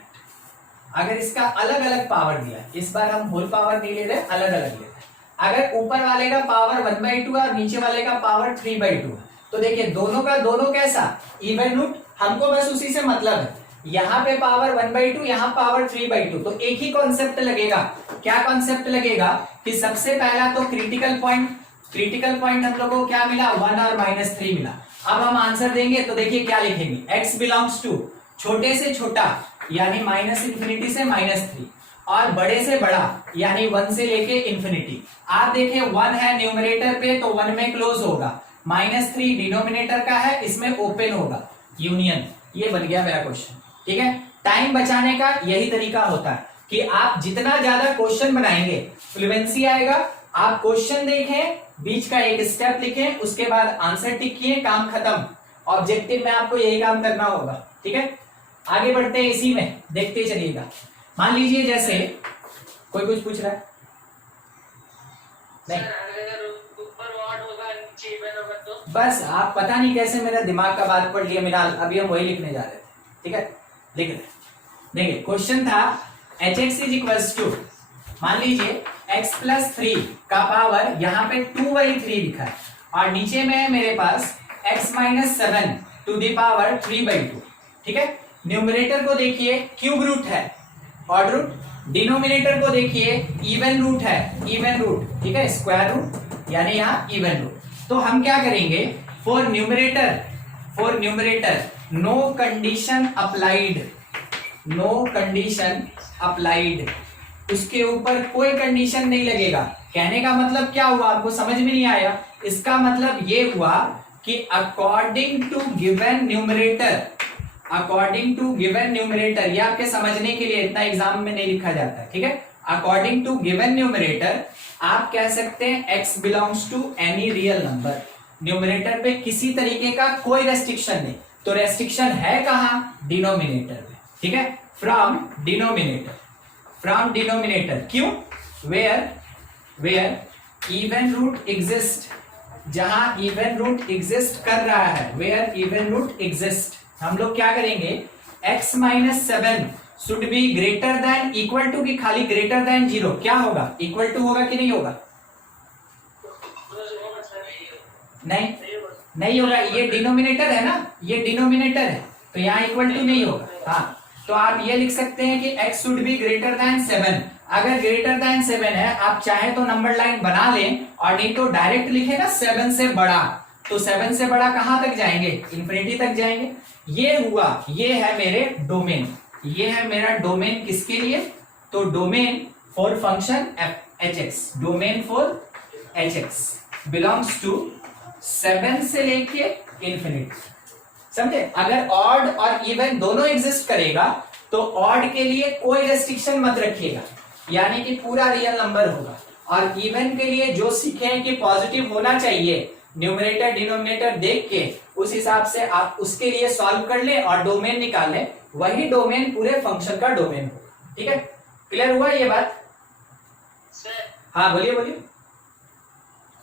अगर इसका अलग अलग पावर दिया, इस बार हम होल पावर नहीं ले रहे, अलग अलग ले रहे हैं। अगर ऊपर वाले का पावर 1/2 है और नीचे वाले का पावर 3/2 है, तो देखिए दोनों का दोनों कैसा इवन रूट, हमको बस उसी से मतलब है। यहाँ पे पावर 1/2, यहाँ पावर 3/2, तो एक ही कॉन्सेप्ट लगेगा। क्या कॉन्सेप्ट लगेगा कि सबसे पहला तो क्रिटिकल पॉइंट हम लोगों को क्या मिला, 1 और -3 मिला। अब हम आंसर देंगे तो देखिए क्या लिखेंगे, x बिलोंग्स टू छोटे से छोटा यानी -∞ से -3 और बड़े से बड़ा यानी 1 से लेके इंफिनिटी। आप देखिए 1 है न्यूमरेटर पे तो 1 में क्लोज होगा, -3 डिनोमिनेटर का है, इसमें ओपन होगा, यूनियन। ये बन गया मेरा क्वेश्चन। ठीक है, टाइम बचाने का यही तरीका होता है कि आप जितना ज्यादा क्वेश्चन बनाएंगे फ्लुएंसी आएगा। आप क्वेश्चन देखें, बीच का एक स्टेप लिखें, उसके बाद आंसर टिक किए, काम खत्म। ऑब्जेक्टिव में आपको यही काम करना होगा। ठीक है, आगे बढ़ते हैं, इसी में देखते चलिएगा। मान लीजिए जैसे कोई कुछ पूछ रहा है, नहीं अगर ऊपर वाट होगा नीचे इवन होगा तो बस आप पता नहीं कैसे मेरा दिमाग का बात पढ़ लिया मिनाल, अभी हम वही लिखने जा रहे थे। ठीक है, लिख रहे। देखिए क्वेश्चन था hx इज इक्वल्स टू, मान लीजिए x प्लस 3 का पावर यहाँ पे 2/3 लिखा है और नीचे में है मेरे पास x minus 7 to the power 3/2। ठीक है, न्यूमरेटर को देखिए क्यूब रूट है, ऑड रूट। डिनोमिनेटर को देखिए इवन रूट है, इवन रूट। ठीक है, स्क्वायर रूट यानी यहाँ इवन रूट। तो हम क्या करेंगे, for numerator no condition applied, उसके ऊपर कोई कंडीशन नहीं लगेगा। कहने का मतलब क्या हुआ, आपको समझ में नहीं आया? इसका मतलब ये हुआ कि अकॉर्डिंग टू गिवन न्यूमरेटर, ये आपके समझने के लिए, इतना एग्जाम में नहीं लिखा जाता है। ठीक है, अकॉर्डिंग टू गिवन न्यूमरेटर आप कह सकते हैं x belongs to any real number. Numerator पे किसी तरीके का कोई रेस्ट्रिक्शन नहीं, तो रेस्ट्रिक्शन है कहां, डिनोमिनेटर में। ठीक है, फ्रॉम डिनोमिनेटर। क्यों, वेयर इवन रूट एग्जिस्ट, जहां इवन रूट एग्जिस्ट कर रहा है, वेयर इवन रूट एग्जिस्ट, हम लोग क्या करेंगे, x minus 7 should be greater than equal to, कि खाली ग्रेटर देन 0, क्या होगा, इक्वल टू होगा कि नहीं होगा, नहीं नहीं होगा, ये डिनोमिनेटर है ना, ये डिनोमिनेटर है, तो यहाँ इक्वल टू नहीं होगा। हाँ, तो आप ये लिख सकते हैं कि x should be greater then 7। अगर ग्रेटर देन 7 है, आप चाहे तो नंबर लाइन बना लें, और नहीं तो डायरेक्ट लिखे ना 7 से बड़ा, तो 7 से बड़ा कहां तक जाएंगे, इन्फिनिटी तक जाएंगे। ये हुआ, ये है मेरे डोमेन, ये है मेरा डोमेन किसके लिए, तो domain for function hx, domain for hx belongs to 7 से लेके इन्फिनिटी, समझे। अगर ऑड और इवन दोनों एग्जिस्ट करेगा तो ऑड के लिए कोई रेस्ट्रिक्शन मत रखिएगा, यानी कि पूरा रियल नंबर होगा, और इवन के लिए जो सीखे हैं कि पॉजिटिव होना चाहिए, न्यूमरेटर डिनोमिनेटर देख के उस हिसाब से आप उसके लिए सॉल्व कर ले और डोमेन निकाल ले, वही डोमेन पूरे फंक्शन का डोमेन होगा। ठीक है, क्लियर हुआ ये बात? सर हाँ बोलिए बोलिए।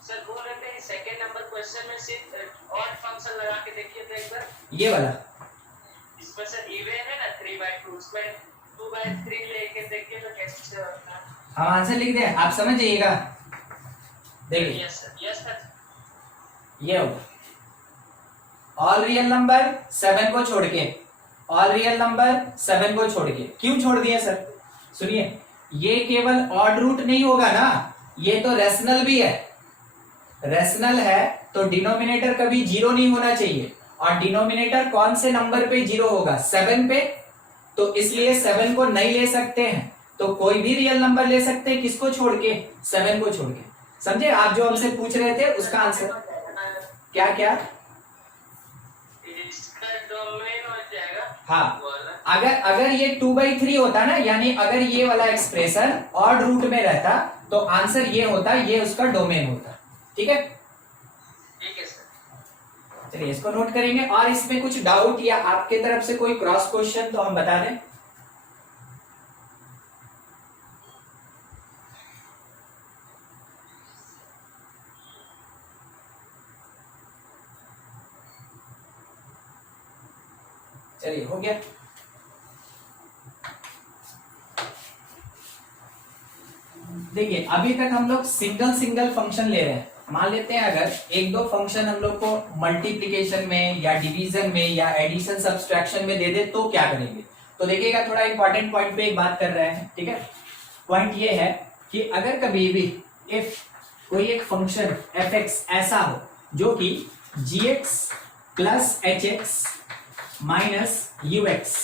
सर बोल रहे थे सेकंड नंबर क्वेश्चन में सिर्फ ऑड फंक्शन लगा के देखिए तो एक बार, ये वाला इसमें सर इवन है ना 3/2, उसमें 2/3 लेके देखिए तो कैसे होता है। हम आंसर लिख दें, आप समझ जाइएगा। देखिए यस सर, यस सर। ये होगा ऑल रियल नंबर 7 को छोड़ के, ऑल रियल नंबर 7 को छोड़ के, क्यों छोड़ दिए सर, सुनिए, ये केवल ऑड रूट नहीं होगा ना, ये तो रेशनल भी है, रेशनल है तो डिनोमिनेटर कभी 0 नहीं होना चाहिए, और डिनोमिनेटर कौन से नंबर पे 0 होगा, 7 पे, तो इसलिए 7 को नहीं ले सकते हैं, तो कोई भी रियल नंबर ले सकते हैं, किसको छोड़ के, 7 को छोड़ के। समझे, आप जो हमसे पूछ रहे थे उसका आंसर क्या क्या, इसका डोमेन हो जाएगा। हाँ, अगर ये 2/3 होता ना, यानी अगर ये वाला एक्सप्रेशन ऑड रूट में रहता तो आंसर ये होता, ये उसका डोमेन होता। ठीक है, ठीक है सर। चलिए इसको नोट करेंगे, और इसमें कुछ डाउट या आपके तरफ से कोई क्रॉस क्वेश्चन तो हम बता दें। चलिए हो गया। देखिए अभी तक हम लोग सिंगल सिंगल फंक्शन ले रहे हैं। मान लेते हैं अगर एक दो फंक्शन हम लोग को मल्टीप्लिकेशन में या डिवीजन में या एडिशन सब्सट्रैक्शन में दे दे तो क्या करेंगे, तो देखिएगा थोड़ा इंपॉर्टेंट पॉइंट पे एक बात कर रहे हैं। ठीक है, पॉइंट ये है कि अगर कभी भी इफ कोई एक फंक्शन fx ऐसा हो जो कि gx plus hx minus ux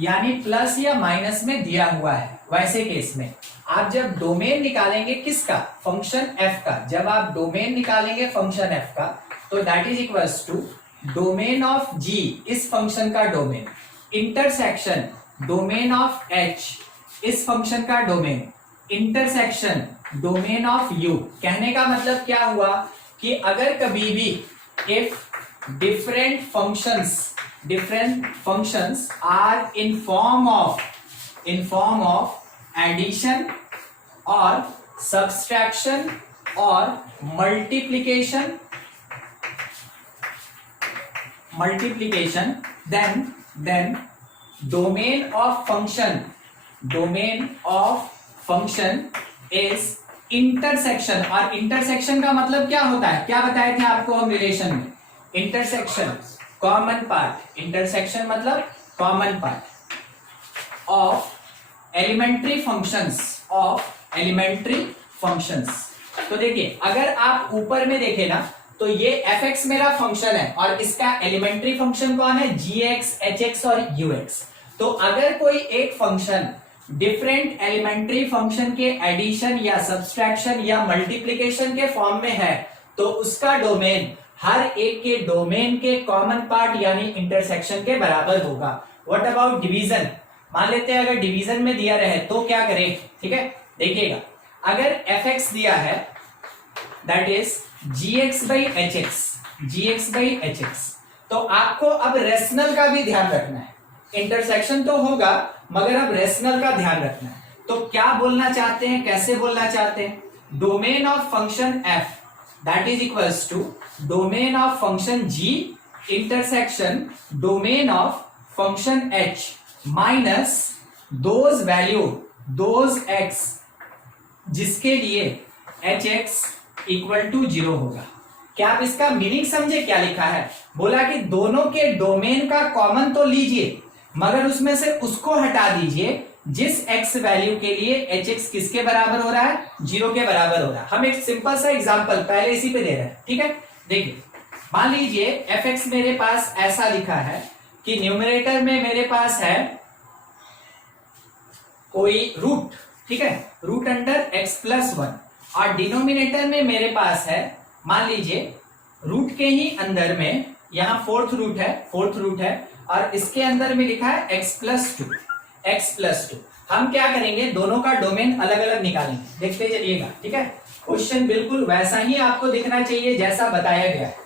यानी प्लस या माइनस में दिया हुआ है, वैसे केस में आप जब डोमेन निकालेंगे किसका, फंक्शन f का, जब आप डोमेन निकालेंगे फंक्शन f का, तो that is equals to domain of g, इस फंक्शन का domain, intersection domain of h, इस फंक्शन का domain, intersection domain of u। कहने का मतलब क्या हुआ कि अगर कभी भी if different functions are in form of addition or subtraction or multiplication, then domain of function is intersection. और इंटरसेक्शन का मतलब क्या होता है, क्या बताए थे आपको हम रिलेशन में, इंटरसेक्शन कॉमन पार्ट, इंटरसेक्शन मतलब common part of elementary functions. तो देखिए अगर आप ऊपर में देखें ना, तो ये fx मेरा फंक्शन है और इसका एलिमेंट्री फंक्शन कौन है, gx, hx और ux। तो अगर कोई एक फंक्शन डिफरेंट एलिमेंट्री फंक्शन के एडिशन या सब्सट्रैक्शन या मल्टीप्लिकेशन के फॉर्म में है, तो उसका डोमेन हर एक के डोमेन के कॉमन पार्ट यानी इंटरसेक्शन के बराबर होगा। व्हाट अबाउट डिवीजन, मान लेते हैं अगर डिवीजन में दिया रहे तो क्या करें। ठीक है, देखिएगा अगर fx दिया है that is gx by hx, तो आपको अब रेशनल का भी ध्यान रखना है। इंटरसेक्शन तो होगा मगर अब रेशनल का ध्यान रखना है। तो क्या बोलना चाहते हैं, कैसे बोलना चाहते हैं, domain of function f that is equals to domain of function g intersection domain of function h minus those value those x जिसके लिए hx इक्वल टू 0 होगा। क्या आप इसका मीनिंग समझे क्या लिखा है? बोला कि दोनों के डोमेन का कॉमन तो लीजिए, मगर उसमें से उसको हटा दीजिए जिस x वैल्यू के लिए hx किसके बराबर हो रहा है? 0 के बराबर हो रहा है। हम एक सिंपल सा एग्जांपल पहले इसी पे दे रहे हैं, ठीक है? देखिए, मान लीजिए fx मेरे पास ऐसा लिखा है कि न्यूमरेटर में मेरे पास है कोई रूट, ठीक है, रूट अंडर x प्लस 1, और डिनोमिनेटर में मेरे पास है, मान लीजिए रूट के ही अंदर में यहां फोर्थ रूट है और इसके अंदर में लिखा है x प्लस 2। हम क्या करेंगे, दोनों का डोमेन अलग अलग निकालेंगे, देखते चलिएगा, ठीक है? क्वेश्चन बिल्कुल वैसा ही आपको दिखना चाहिए जैसा बताया गया है।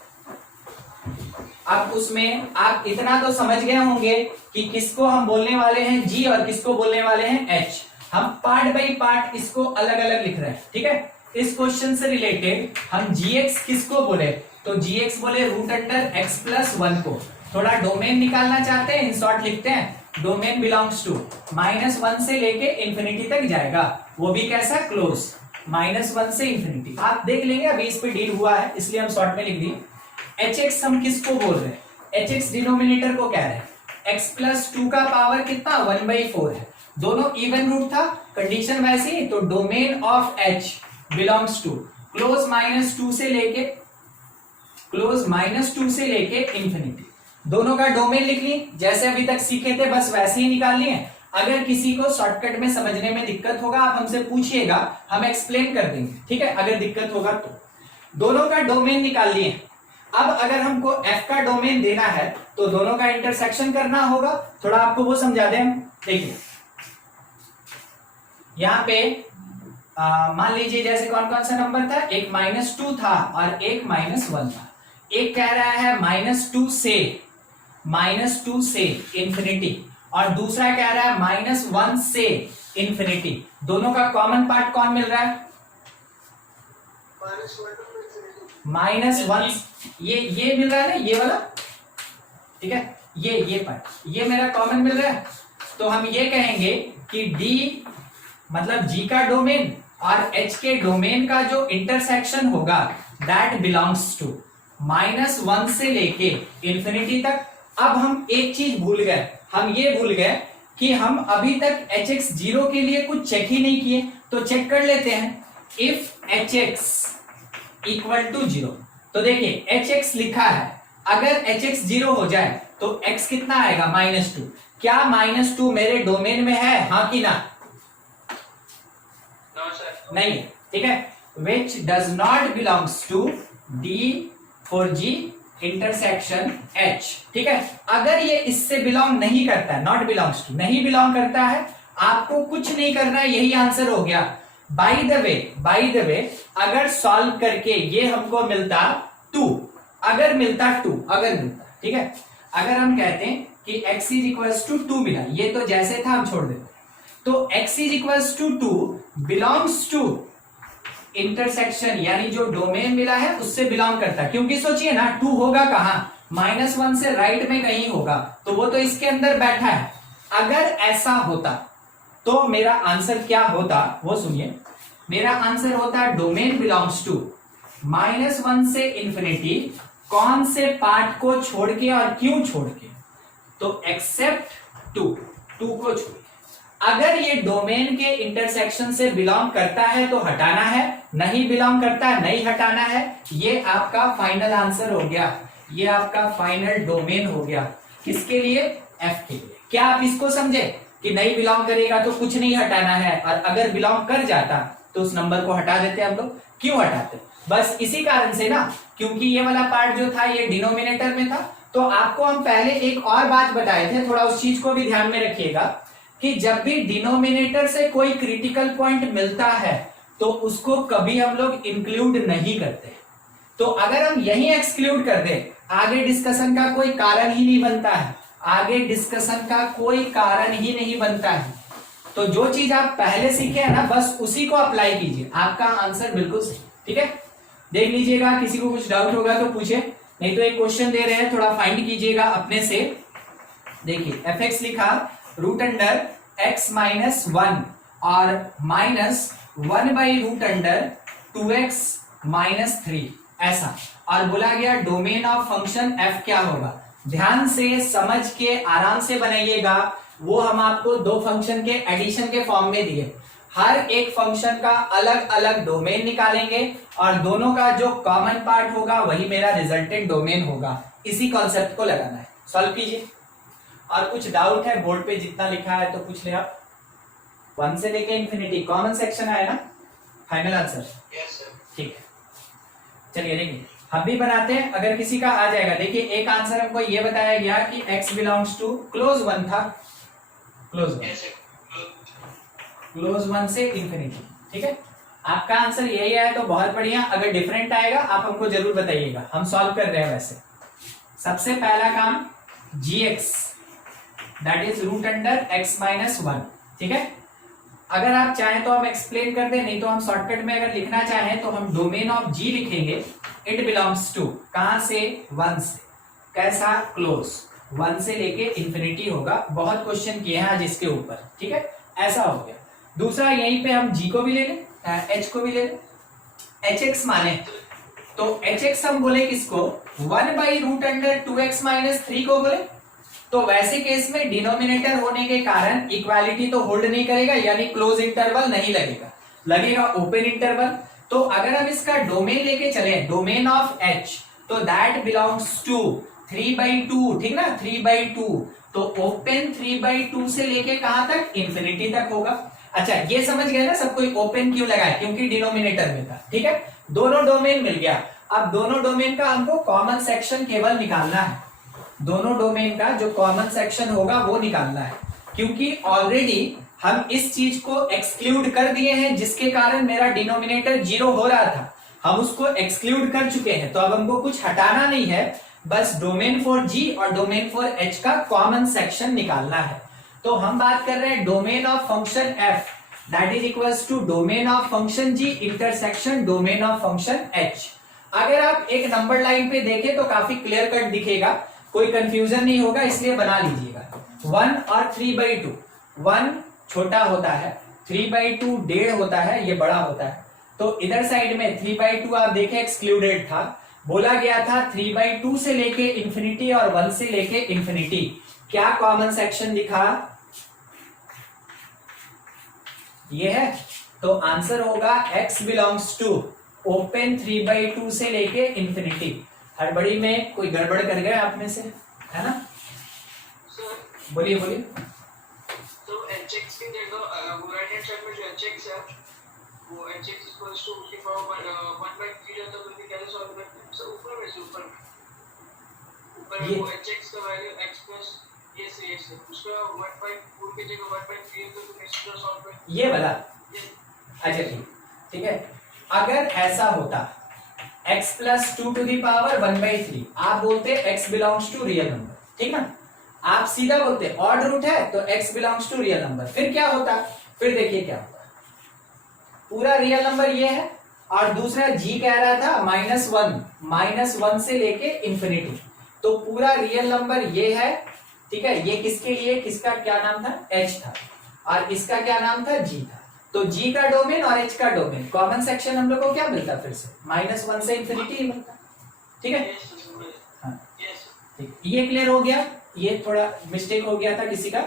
अब उसमें आप इतना तो समझ गए होंगे कि किसको हम बोलने वाले हैं g और किसको बोलने वाले हैं h। हम पार्ट बाय पार्ट इसको अलग अलग लिख रहे हैं, ठीक है? इस क्वेश्चन से रिलेटेड हम gx किसको बोले, तो gx बोले रूट अंडर x प्लस 1 को। थोड़ा डोमेन निकालना चाहते हैं, इन शॉर्ट लिखते हैं, डोमेन बिलोंग्स टू -1 से लेके इंफिनिटी तक जाएगा, वो भी कैसा? क्लोज, -1 से इंफिनिटी। आप देख लेंगे, अभी इस पे डील हुआ है इसलिए हम शॉर्ट में लिख दिए। hx हम किसको बोल रहे हैं? hx डिनोमिनेटर को कह रहे हैं। x प्लस 2 का पावर कितना? 1/4 है। दोनों इवन रूट था, कंडीशन वैसी, तो domain of h belongs to close -2 से लेके इंफिनिटी। दोनों का डोमेन लिख ली, जैसे अभी तक सीखे थे बस वैसे ही निकाल लिए। अगर किसी को शॉर्टकट में समझने में दिक्कत होगा, आप हमसे पूछिएगा, हम एक्सप्लेन कर देंगे, ठीक है? अगर दिक्कत होगा तो। दोनों का डोमेन निकाल लिए। अब अगर हमको f का डोमेन देना है तो दोनों का इंटरसेक्शन करना होगा। थोड़ा आपको वो समझा दें। देखिए, यहाँ पे मान लीजिए जैसे कौन कौन सा नंबर था, एक -2 था और एक -1 था। एक कह रहा है -2 से इंफिनिटी और दूसरा कह रहा है -1 से इंफिनिटी। दोनों का कॉमन पार्ट कौन मिल रहा है? -1, ये मिल रहा है ना, ये वाला, ठीक है? ये पार्ट, ये मेरा कॉमन मिल रहा है। तो हम ये कहेंगे कि d मतलब g का डोमेन और h के डोमेन का जो इंटरसेक्शन होगा दैट बिलोंग्स टू -1 से लेके इंफिनिटी तक। अब हम एक चीज भूल गए, हम ये भूल गए कि हम अभी तक hx 0 के लिए कुछ चेक ही नहीं किए, तो चेक कर लेते हैं। इफ hx इक्वल टू 0, तो देखिए hx लिखा है, अगर hx 0 हो जाए तो x कितना आएगा? -2। क्या -2 मेरे डोमेन में है, हाँ कि ना? नहीं है, ठीक है? which does not belongs to d for g intersection h, ठीक है? अगर ये इससे बिलोंग नहीं करता है, नॉट बिलोंग्स टू, नहीं बिलोंग करता है, आपको कुछ नहीं करना है, यही आंसर हो गया। बाय द वे अगर सॉल्व करके ये हमको मिलता 2, अगर मिलता, ठीक है? अगर हम कहते हैं कि x इज इक्वल्स टू 2 मिला, ये तो जैसे था हम छोड़ देते, तो x is equals to 2 belongs to intersection, यानी जो डोमेन मिला है उससे बिलोंग करता है। क्योंकि सोचिए ना, 2 होगा कहां? -1 से राइट में कहीं होगा, तो वो तो इसके अंदर बैठा है। अगर ऐसा होता तो मेरा आंसर क्या होता वो सुनिए। मेरा आंसर होता डोमेन बिलोंग्स टू -1 से इंफिनिटी, कौन से पार्ट को छोड़ के और क्यों छोड़ के? तो एक्सेप्ट 2 को छोड़। अगर ये डोमेन के इंटरसेक्शन से बिलोंग करता है तो हटाना है, नहीं बिलोंग करता है नहीं हटाना है। ये आपका फाइनल आंसर हो गया, ये आपका फाइनल डोमेन हो गया। किसके लिए? f के लिए। क्या आप इसको समझे कि नहीं बिलोंग करेगा तो कुछ नहीं हटाना है, और अगर बिलोंग कर जाता तो उस नंबर को हटा देते हम लोग। क्यों हटाते? बस इसी कारण से ना, क्योंकि ये वाला पार्ट जो था ये डिनोमिनेटर में था। तो आपको हम पहले एक और बात बताए थे, थोड़ा उस चीज को भी ध्यान में रखिएगा कि जब भी डिनोमिनेटर से कोई क्रिटिकल पॉइंट मिलता है तो उसको कभी हम लोग इंक्लूड नहीं करते। तो अगर हम यही एक्सक्लूड कर दें, आगे डिस्कशन का कोई कारण ही नहीं बनता है, आगे डिस्कशन का कोई कारण ही नहीं बनता है। तो जो चीज आप पहले सीखे हैं ना, बस उसी को अप्लाई कीजिए, आपका आंसर बिल्कुल सही। ठीक है, देख लीजिएगा, किसी को कुछ डाउट होगा तो पूछे, नहीं तो एक क्वेश्चन दे रहे हैं, थोड़ा फाइंड कीजिएगा अपने से। देखिए fx लिखा रूट अंडर x माइनस 1 और -1 by root under 2x minus 3 ऐसा, और बोला गया डोमेन ऑफ फंक्शन एफ क्या होगा। ध्यान से समझ के आराम से बनाइएगा। वो हम आपको दो फंक्शन के एडिशन के फॉर्म में दिए, हर एक फंक्शन का अलग अलग डोमेन निकालेंगे और दोनों का जो कॉमन पार्ट होगा वही मेरा रिजल्टेंट डोमेन होगा। इसी कॉन्सेप्ट को लगाना है। सॉल्व कीजिए। और कुछ डाउट है बोर्ड पे जितना लिखा है तो पूछ ले आप। 1 से लेके इंफिनिटी कॉमन सेक्शन आया ना, फाइनल आंसर? Yes sir. ठीक है, चलिए देखिए हम भी बनाते हैं, अगर किसी का आ जाएगा। देखिए एक आंसर हमको ये बताया गया कि x बिलोंग्स टू क्लोज 1 था, क्लोज 1 से इंफिनिटी। ठीक है, आपका आंसर यही आया तो बहुत बढ़िया। अगर डिफरेंट आएगा आप हमको जरूर बताइएगा, हम सॉल्व कर रहे हैं। वैसे सबसे पहला काम gx that is root under x minus 1। ठीक है, अगर आप चाहें तो हम एक्सप्लेन कर दें, नहीं तो हम शॉर्टकट में अगर लिखना चाहें तो हम डोमेन ऑफ g लिखेंगे। इट बिलोंग्स टू कहां से? 1 से। कैसा? क्लोज 1 से लेके इंफिनिटी होगा। बहुत क्वेश्चन किए हैं आज इसके ऊपर। ठीक है, ऐसा हो गया। दूसरा यहीं पे हम g को भी ले लें, h को भी ले लें। hx माने तो hx हम बोले किसको? 1 by root under 2x minus 3 को बोले। तो वैसे केस में डिनोमिनेटर होने के कारण इक्वालिटी तो होल्ड नहीं करेगा, यानी क्लोज इंटरवल नहीं लगेगा, लगेगा ओपन इंटरवल। तो अगर हम इसका डोमेन लेके चले, डोमेन ऑफ h, तो दैट बिलोंग्स टू 3/2। ठीक ना, 3/2। तो ओपन 3/2 से लेके कहां तक? इंफिनिटी तक होगा। अच्छा ये समझ गए ना सब कोई ओपन क्यों लगाए? क्योंकि डिनोमिनेटर में था। ठीक है, दोनों डोमेन मिल गया। अब दोनों डोमेन का हमको कॉमन सेक्शन केवल निकालना है। दोनों डोमेन का जो कॉमन सेक्शन होगा वो निकालना है, क्योंकि ऑलरेडी हम इस चीज को एक्सक्लूड कर दिए हैं जिसके कारण मेरा डिनोमिनेटर 0 हो रहा था। हम उसको एक्सक्लूड कर चुके हैं, तो अब हमको कुछ हटाना नहीं है, बस डोमेन फॉर g और डोमेन फॉर h का कॉमन सेक्शन निकालना है। तो हम बात कर रहे हैं domain of function f that is equals to domain of function g intersection domain of function h। अगर आप एक नंबर लाइन पे देखें तो काफी क्लियर कट दिखेगा, कोई कंफ्यूजन नहीं होगा, इसलिए बना लीजिएगा। 1 और 3/2, 1 छोटा होता है, 3/2 1.5 होता है, ये बड़ा होता है। तो इधर साइड में 3/2 आप देखें एक्सक्लूडेड था, बोला गया था 3/2 से लेके इंफिनिटी और 1 से लेके इंफिनिटी। क्या कॉमन सेक्शन दिखा? ये है। तो आंसर होगा x बिलोंग्स टू ओपन 3/2 से लेके इंफिनिटी। हड़बड़ी में कोई गड़बड़ कर गया आप में से, है ना? बोलिए बोलिए। तो hx की जगह वो राइट हैंड साइड में जो hx है वो hx इक्वल्स टू उसके पावर 1/3 है, तो फिर कैसे सॉल्व करते हैं? सर ऊपर में से ऊपर वो hx का वैल्यू x प्लस ये से उसका 1/4 की जगह 1/3 तो फिर इसको सॉल्व करते हैं ये वाला। अच्छा ठीक है, अगर ऐसा होता x plus 2 to the power 1/3, आप बोलते x belongs to real number. ठीक ना, आप सीधा बोलते ऑड रूट है तो x belongs to real number. फिर क्या होता? फिर देखिए क्या होता, पूरा रियल नंबर ये है और दूसरा g कह रहा था -1 से लेके इंफिनिटी। तो पूरा रियल नंबर ये है। ठीक है, ये किसके लिए, किसका क्या नाम था? h था, और इसका क्या नाम था? g था। तो g का डोमेन और h का डोमेन, कॉमन सेक्शन हम लोग को क्या मिलता? फिर से -1 से इंफिनिटी ही मिलता। ठीक है, हाँ ठीक, ये क्लियर हो गया। ये थोड़ा मिस्टेक हो गया था किसी का,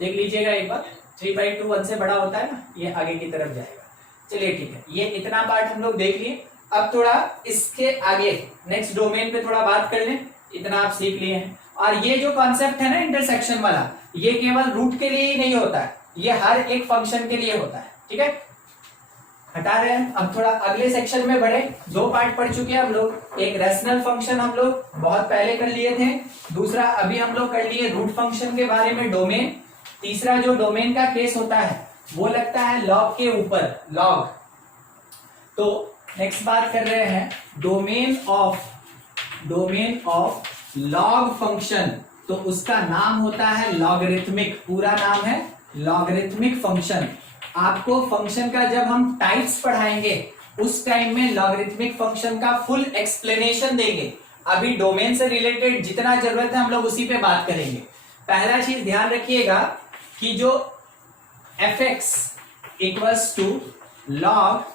देख लीजिएगा एक बार। 3/2 1 से बड़ा होता है ना, ये आगे की तरफ जाएगा। चलिए ठीक है, ये इतना पार्ट हम लोग देख लिए। अब थोड़ा इसके आगे नेक्स्ट डोमेन पे थोड़ा बात कर लें। इतना आप सीख लिए हैं। और ये जो कॉन्सेप्ट है ना इंटरसेक्शन वाला, ये केवल रूट के लिए ही नहीं होता है, ये हर एक फंक्शन के लिए होता है। ठीक है, हटा रहे हैं। अब थोड़ा अगले सेक्शन में बढ़े। 2 पार्ट पढ़ चुके हैं हम लोग। एक रैशनल फंक्शन हम लोग बहुत पहले कर लिए थे, दूसरा अभी हम लोग कर लिए रूट फंक्शन के बारे में डोमेन। तीसरा जो डोमेन का केस होता है वो लगता है लॉग के ऊपर, लॉग। तो नेक्स्ट बात कर रहे हैं डोमेन ऑफ लॉग फंक्शन। तो उसका नाम होता है लॉगरिथमिक, पूरा नाम है लॉगरिथमिक फंक्शन। आपको फंक्शन का जब हम टाइप्स पढ़ाएंगे उस टाइम में लॉगरिथमिक फंक्शन का फुल एक्सप्लेनेशन देंगे। अभी डोमेन से रिलेटेड जितना जरूरत है हम लोग उसी पे बात करेंगे। पहला चीज ध्यान रखिएगा कि जो fx equals to log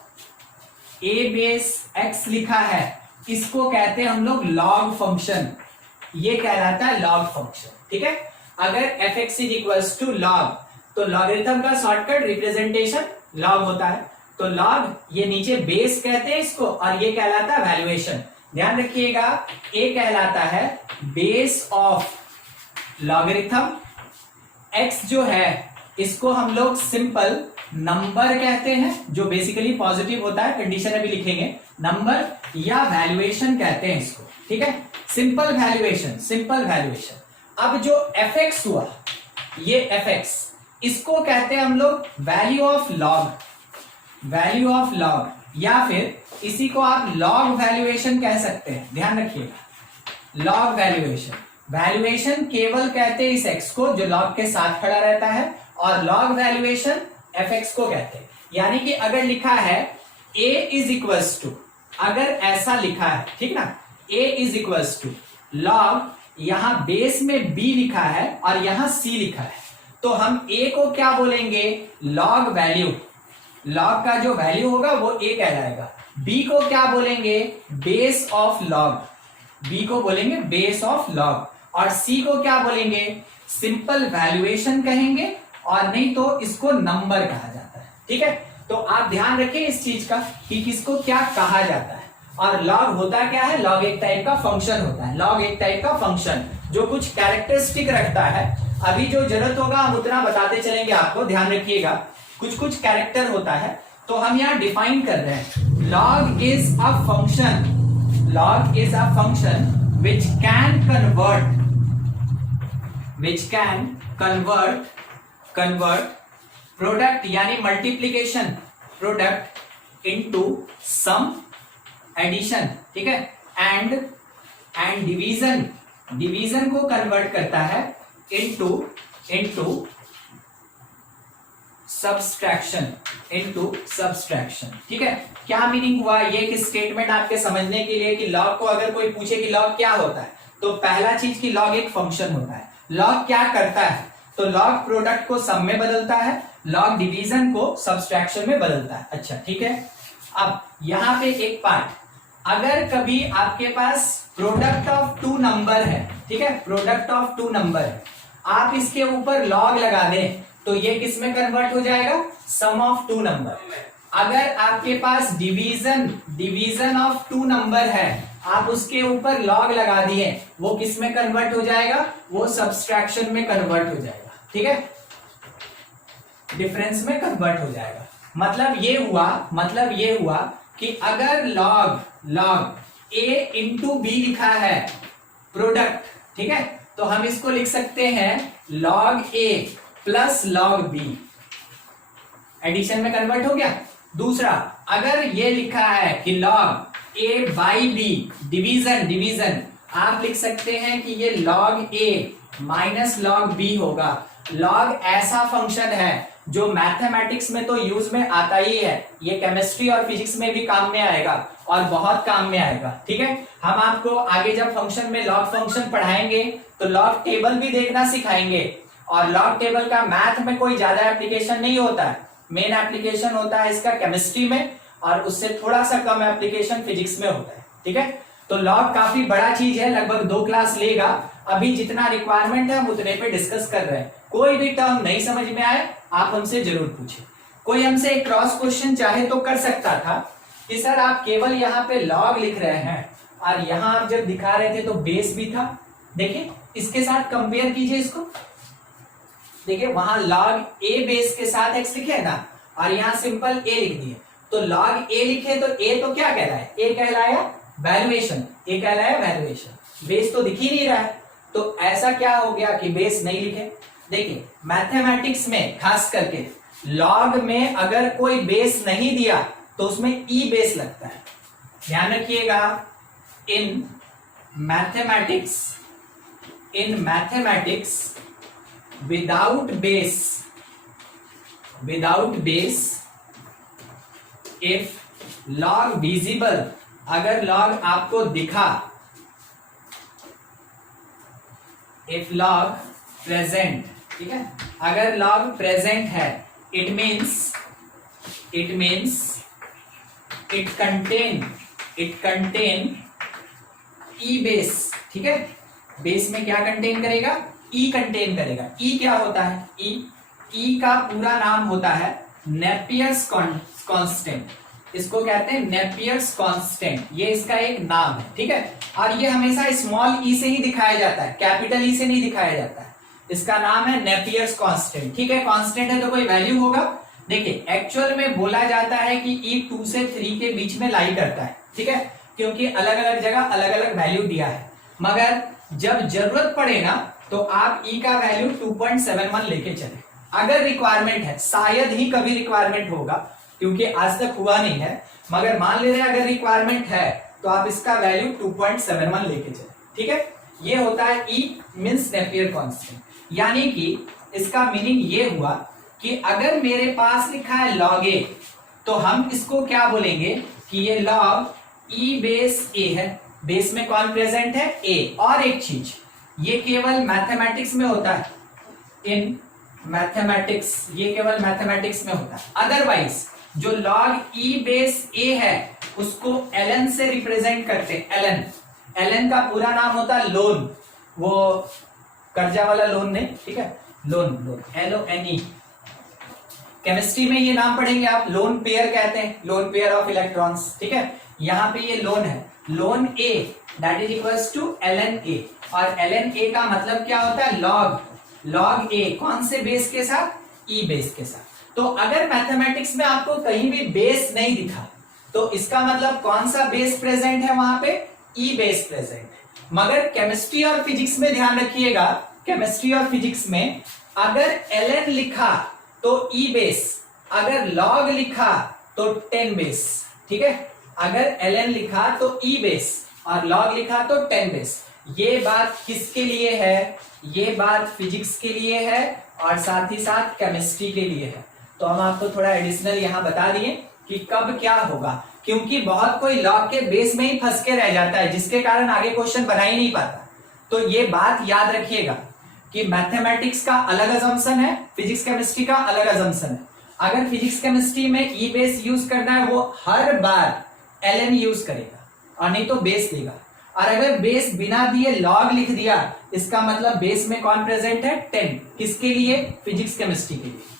a base x लिखा है, इसको कहते हैं हम लोग लॉग फंक्शन, ये कहलाता है लॉग फंक्शन, ठीक है। अगर fx is equals to log, तो लॉगरिथम का शॉर्टकट रिप्रेजेंटेशन लॉग होता है, तो लॉग ये नीचे बेस कहते हैं इसको, और ये कहलाता है वैल्यूएशन। ध्यान रखिएगा, ए कहलाता है बेस ऑफ लॉगरिथम, x जो है इसको हम लोग सिंपल नंबर कहते हैं, जो बेसिकली पॉजिटिव होता है, कंडीशन अभी लिखेंगे, नंबर या वैल्यूएशन कहते हैं इसको, ठीक है। Simple valuation, simple valuation. अब जो fx हुआ, ये fx, इसको कहते हैं हम लोग value of log, value of log, या फिर इसी को आप लॉग वैल्यूएशन कह सकते हैं। ध्यान रखिएगा, लॉग वैल्यूएशन, वैल्यूएशन केवल कहते हैं इस x को जो लॉग के साथ खड़ा रहता है, और लॉग वैल्यूएशन fx को कहते हैं। यानी कि अगर लिखा है a इज इक्वल्स टू, अगर ऐसा लिखा है, ठीक ना, a is equals to log, यहां बेस में b लिखा है और यहां c लिखा है, तो हम a को क्या बोलेंगे, लॉग वैल्यू, लॉग का जो वैल्यू होगा वो a कहलाएगा। b को क्या बोलेंगे, बेस ऑफ लॉग, b को बोलेंगे बेस ऑफ लॉग, और c को क्या बोलेंगे, सिंपल वैल्यूएशन कहेंगे, और नहीं तो इसको नंबर कहा जाता है, ठीक है। तो आप ध्यान रखें इस चीज का कि किसको क्या कहा जाता है। और लॉग होता क्या है, लॉग एक टाइप का फंक्शन होता है, लॉग एक टाइप का फंक्शन जो कुछ कैरेक्टरिस्टिक रखता है। अभी जो जरूरत होगा हम उतना बताते चलेंगे आपको, ध्यान रखिएगा, कुछ कुछ कैरेक्टर होता है, तो हम यहाँ डिफाइन कर रहे हैं, log is a function, log is a function which can convert, which can convert product यानी multiplication product into some addition, ठीक है, एंड डिवीजन को कन्वर्ट करता है इनटू सब्सट्रैक्शन, ठीक है। क्या मीनिंग हुआ, ये एक स्टेटमेंट आपके समझने के लिए कि लॉग को अगर कोई पूछे कि लॉग क्या होता है, तो पहला चीज कि लॉग एक फंक्शन होता है। लॉग क्या करता है, तो लॉग प्रोडक्ट को सम में बदलता है, लॉग डिवीजन को सब्सट्रैक्शन में बदलता है। अच्छा, ठीक है। अब यहां पे एक पार्ट, अगर कभी आपके पास प्रोडक्ट ऑफ टू नंबर है, ठीक है, प्रोडक्ट ऑफ टू नंबर है, आप इसके ऊपर लॉग लगा दें तो ये किस में कन्वर्ट हो जाएगा, सम ऑफ टू नंबर। अगर आपके पास डिवीजन ऑफ टू नंबर है, आप उसके ऊपर लॉग लगा दिए, वो किस में कन्वर्ट हो जाएगा, वो सब्सट्रैक्शन में कन्वर्ट हो जाएगा, ठीक है, डिफरेंस में कन्वर्ट हो जाएगा। मतलब ये हुआ कि अगर लॉग a इंटू बी लिखा है प्रोडक्ट, ठीक है, तो हम इसको लिख सकते हैं log a plus log b, addition में कन्वर्ट हो गया। दूसरा, अगर ये लिखा है कि log a by b division, आप लिख सकते हैं कि ये log a minus log b होगा। log ऐसा फंक्शन है जो मैथमेटिक्स में तो यूज में आता ही है, ये केमिस्ट्री और फिजिक्स में भी काम में आएगा और बहुत काम में आएगा, ठीक है। हम आपको आगे जब फंक्शन में लॉग फंक्शन पढ़ाएंगे तो लॉग टेबल भी देखना सिखाएंगे, और लॉग टेबल का मैथ में कोई ज्यादा एप्लीकेशन नहीं होता है, मेन एप्लीकेशन होता है इसका केमिस्ट्री में, और उससे थोड़ा सा कम एप्लीकेशन फिजिक्स में होता है, ठीक है। तो लॉग काफी बड़ा चीज है, लगभग 2 क्लास लेगा। अभी जितना रिक्वायरमेंट है हम उतने पे डिस्कस कर रहे हैं। कोई भी टर्म नहीं समझ में आए आप हमसे जरूर पूछे। कोई हमसे एक क्रॉस क्वेश्चन चाहे तो कर सकता था कि सर आप केवल यहाँ पे लॉग लिख रहे हैं और यहाँ आप जब दिखा रहे थे तो बेस भी था। देखिए इसके साथ कंपेयर कीजिए इसको, देखिए वहां लॉग ए बेस के साथ एक्स लिखे है ना, और यहाँ सिंपल ए लिख दिए, तो लॉग ए लिखे तो ए तो क्या कहलाया, ए कहलाया वैल्यूएशन, ए कहलाया वैल्यूएशन, बेस तो दिख ही नहीं रहा है। तो ऐसा क्या हो गया कि बेस नहीं लिखे। देखिए मैथमेटिक्स में खास करके लॉग में अगर कोई बेस नहीं दिया तो उसमें ई बेस लगता है, ध्यान रखिएगा। In mathematics without base if log visible, अगर लॉग आपको दिखा, इफ लॉग प्रेजेंट, ठीक है, अगर लॉग प्रेजेंट है it means it contain E base, ठीक है, बेस में क्या कंटेन करेगा, ई कंटेन करेगा। ई क्या होता है, ई का पूरा नाम होता है नेपियर्स कांस्टेंट, इसको कहते हैं नेपियर्स कांस्टेंट, ये इसका एक नाम है, ठीक है। और ये हमेशा स्मॉल ई से ही दिखाया जाता है, कैपिटल ई से नहीं दिखाया जाता है। इसका नाम है नेपियर्स कांस्टेंट, ठीक है। कांस्टेंट है तो कोई वैल्यू होगा। देखिए एक्चुअल में बोला जाता है कि ई 2 से 3 के बीच में लाई करता है, ठीक है, क्योंकि अलग अलग जगह अलग अलग वैल्यू दिया है। मगर जब जरूरत पड़े ना तो आप ई का वैल्यू 2.71 लेके चले, अगर रिक्वायरमेंट है। शायद ही कभी रिक्वायरमेंट होगा क्योंकि आज तक हुआ नहीं है, मगर मान ले रहे हैं अगर रिक्वायरमेंट है तो आप इसका वैल्यू 2.71 लेके चले, ठीक है। ये होता है ई मींस नेपियर कांस्टेंट, यानी कि इसका मीनिंग ये हुआ कि अगर मेरे पास लिखा है log a तो हम इसको क्या बोलेंगे कि ये log e बेस a है। बेस में कौन प्रेजेंट है, a। और एक चीज, ये केवल मैथमेटिक्स में होता है, इन मैथमेटिक्स, ये केवल मैथमेटिक्स में होता है। अदरवाइज जो log e बेस a है उसको ln से रिप्रेजेंट करते हैं। ln का पूरा नाम होता है लोन, वो कर्जा वाला लोन नहीं, ठीक है, लोन LONE। केमिस्ट्री में ये नाम पढ़ेंगे आप, लोन पेयर कहते हैं, लोन पेयर ऑफ इलेक्ट्रॉन्स, ठीक है। यहाँ पे ये लोन है, लोन A that is equals to ln A, और ln A का मतलब क्या होता है, log A। कौन से बेस के साथ, E बेस के साथ। तो अगर मैथमेटिक्स में आपको कहीं भी बेस नहीं दिखा तो इसका मतलब कौन सा बेस प्रेजेंट है वहां पे, E बेस प्रेजेंट है। मगर केमिस्ट्री और फिजिक्स में ध्यान रखिएगा, केमिस्ट्री और फिजिक्स में अगर ln लिखा तो E बेस, अगर log लिखा तो 10 बेस, ठीक है। अगर ln लिखा तो E बेस और log लिखा तो 10 बेस। ये बात किसके लिए है, ये बात फिजिक्स के लिए है और साथ ही साथ केमिस्ट्री के लिए है। तो हम आपको थोड़ा एडिशनल यहां बता दिए कि कब क्या होगा, क्योंकि बहुत कोई log के बेस में ही फंस के रह जाता है, जिसके कारण आगे क्वेश्चन बना ही नहीं पाता। तो ये बात याद रखिएगा कि मैथमेटिक्स का अलग अजम्पशन है, फिजिक्स केमिस्ट्री का अलग अजम्पशन है। अगर फिजिक्स केमिस्ट्री में ई बेस यूज करना है वो हर बार ln यूज करेगा और नहीं तो बेस देगा। और अगर बेस बिना दिए log लिख दिया, इसका मतलब बेस में कौन प्रेजेंट है, 10। किसके लिए, फिजिक्स केमिस्ट्री के लिए।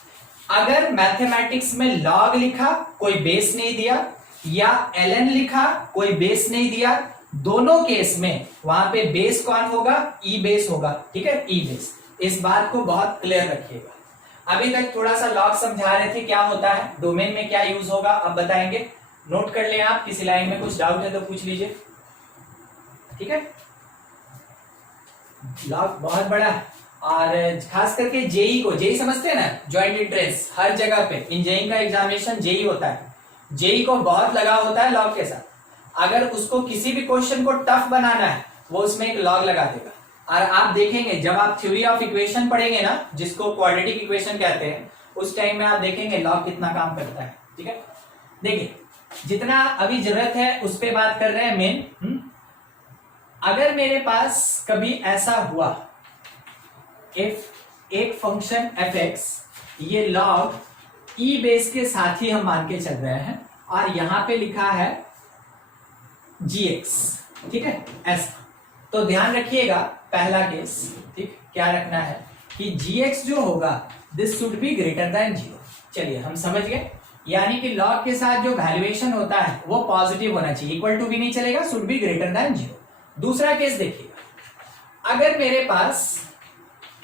अगर मैथमेटिक्स में log लिखा, कोई बेस नहीं दिया, या ln लिखा, कोई बेस नहीं दिया, दोनों केस में वहां पे बेस कौन होगा, ई बेस होगा, ठीक है, ई बेस। इस बात को बहुत क्लियर रखिएगा। अभी तक थोड़ा सा लॉग समझा रहे थे क्या होता है, डोमेन में क्या यूज होगा, अब बताएंगे। नोट कर लें आप, किसी लाइन में कुछ डाउट है तो पूछ लीजिए, ठीक है। लॉग बहुत बड़ा है और खास करके जेई को, जेई समझते हैं ना, ज्वाइंट एंट्रेंस, हर जगह पे इंजीनियरिंग का एग्जामिनेशन जेई होता है। जेई को बहुत लगाव होता है लॉग के साथ। अगर उसको किसी भी क्वेश्चन को टफ बनाना है वो उसमें एक लॉग लगा देगा। और आप देखेंगे जब आप थ्योरी ऑफ इक्वेशन पढ़ेंगे ना, जिसको क्वाड्रेटिक इक्वेशन कहते हैं, उस टाइम में आप देखेंगे लॉग कितना काम करता है, ठीक है। देखिए जितना अभी जरूरत है उस पर बात कर रहे हैं मेन। अगर मेरे पास कभी ऐसा हुआ, एक फंक्शन fx, ये log e बेस के साथ ही हम मान के चल रहे हैं और यहां पे लिखा है gx, ठीक है, ऐसा। तो ध्यान रखिएगा पहला केस, ठीक, क्या रखना है कि gx जो होगा this should be greater than 0। चलिए हम समझ गए, यानी कि log के साथ जो वैल्यूएशन होता है वो पॉजिटिव होना चाहिए, इक्वल टू भी नहीं चलेगा, शुड बी ग्रेटर देन 0। दूसरा केस देखिएगा, अगर मेरे पास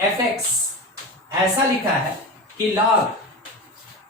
fx ऐसा लिखा है कि log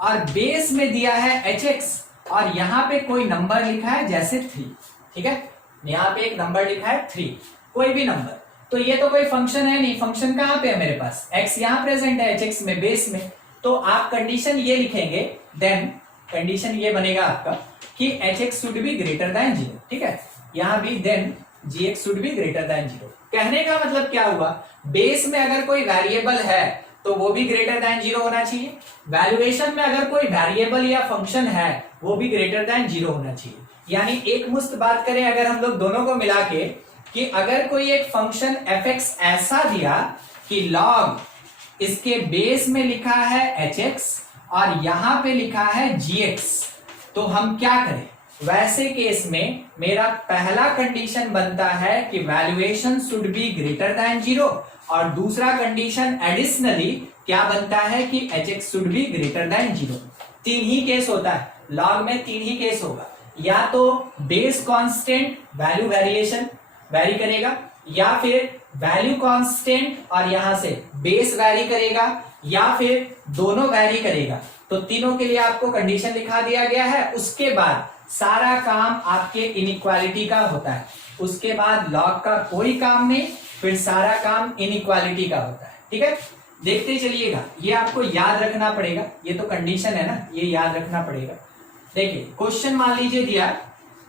और बेस में दिया है hx और यहां पे कोई नंबर लिखा है जैसे 3, ठीक है, यहां पे एक नंबर लिखा है 3, कोई भी नंबर, तो ये तो कोई फंक्शन है नहीं। फंक्शन कहां पे है मेरे पास, x यहां प्रेजेंट है hx में, बेस में। तो आप कंडीशन ये लिखेंगे, देन कंडीशन ये बनेगा आपका कि hx should be greater than 0, ठीक है, यहां भी then gx should be greater than 0। कहने का मतलब क्या हुआ, बेस में अगर कोई वेरिएबल है तो वो भी ग्रेटर देन 0 होना चाहिए, वैल्यूएशन में अगर कोई वेरिएबल या फंक्शन है वो भी ग्रेटर देन 0 होना चाहिए। यानी एक मुश्त बात करें अगर हम लोग दोनों को मिला के, कि अगर कोई एक फंक्शन fx ऐसा दिया कि log इसके बेस में लिखा है hx और यहां पे लिखा है gx, तो हम क्या करें, वैसे केस में मेरा पहला कंडीशन बनता है कि valuation should be greater than 0 और दूसरा कंडीशन एडिशनली क्या बनता है कि hx should be greater than 0। तीन ही केस होता है, लॉग में तीन ही केस होगा, या तो base constant value variation vary करेगा, या फिर वैल्यू कांस्टेंट और यहां से बेस वैरी करेगा, या फिर दोनों वैरी करेगा। तो तीनों के लिए आपको कंडीशन लिखा दिया गया है। उसके बाद सारा काम आपके इनइक्वालिटी का होता है, उसके बाद लॉग का कोई काम नहीं, फिर सारा काम इनइक्वालिटी का होता है। ठीक है, देखते चलिएगा, ये आपको याद रखना पड़ेगा, ये तो कंडीशन है ना, ये याद रखना पड़ेगा। देखिए क्वेश्चन मान लीजिए दिया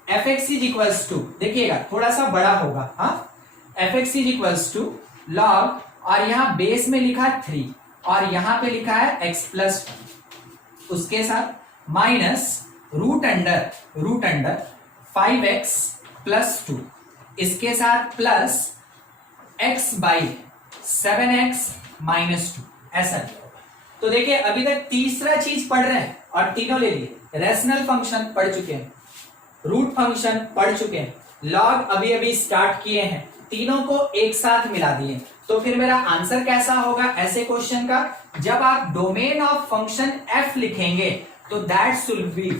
fx इज इक्वल्स टू, देखिएगा थोड़ा सा बड़ा होगा, हाँ, fx is equals to log, और यहां बेस में लिखा 3 और यहां पे लिखा है x प्लस 1, उसके साथ minus root under 5x plus 2, इसके साथ plus x by 7x minus 2, ऐसा नहीं होगा। तो देखिए अभी तक तीसरा चीज पढ़ रहे हैं और तीनों ले लिए, रेशनल फंक्शन पढ़ चुके हैं, रूट फंक्शन पढ़ चुके हैं, लॉग अभी अभी स्टार्ट किए हैं, तीनों को एक साथ मिला दिए। तो फिर मेरा आंसर कैसा होगा ऐसे क्वेश्चन का, जब आप डोमेन ऑफ फंक्शन f लिखेंगे तो that should be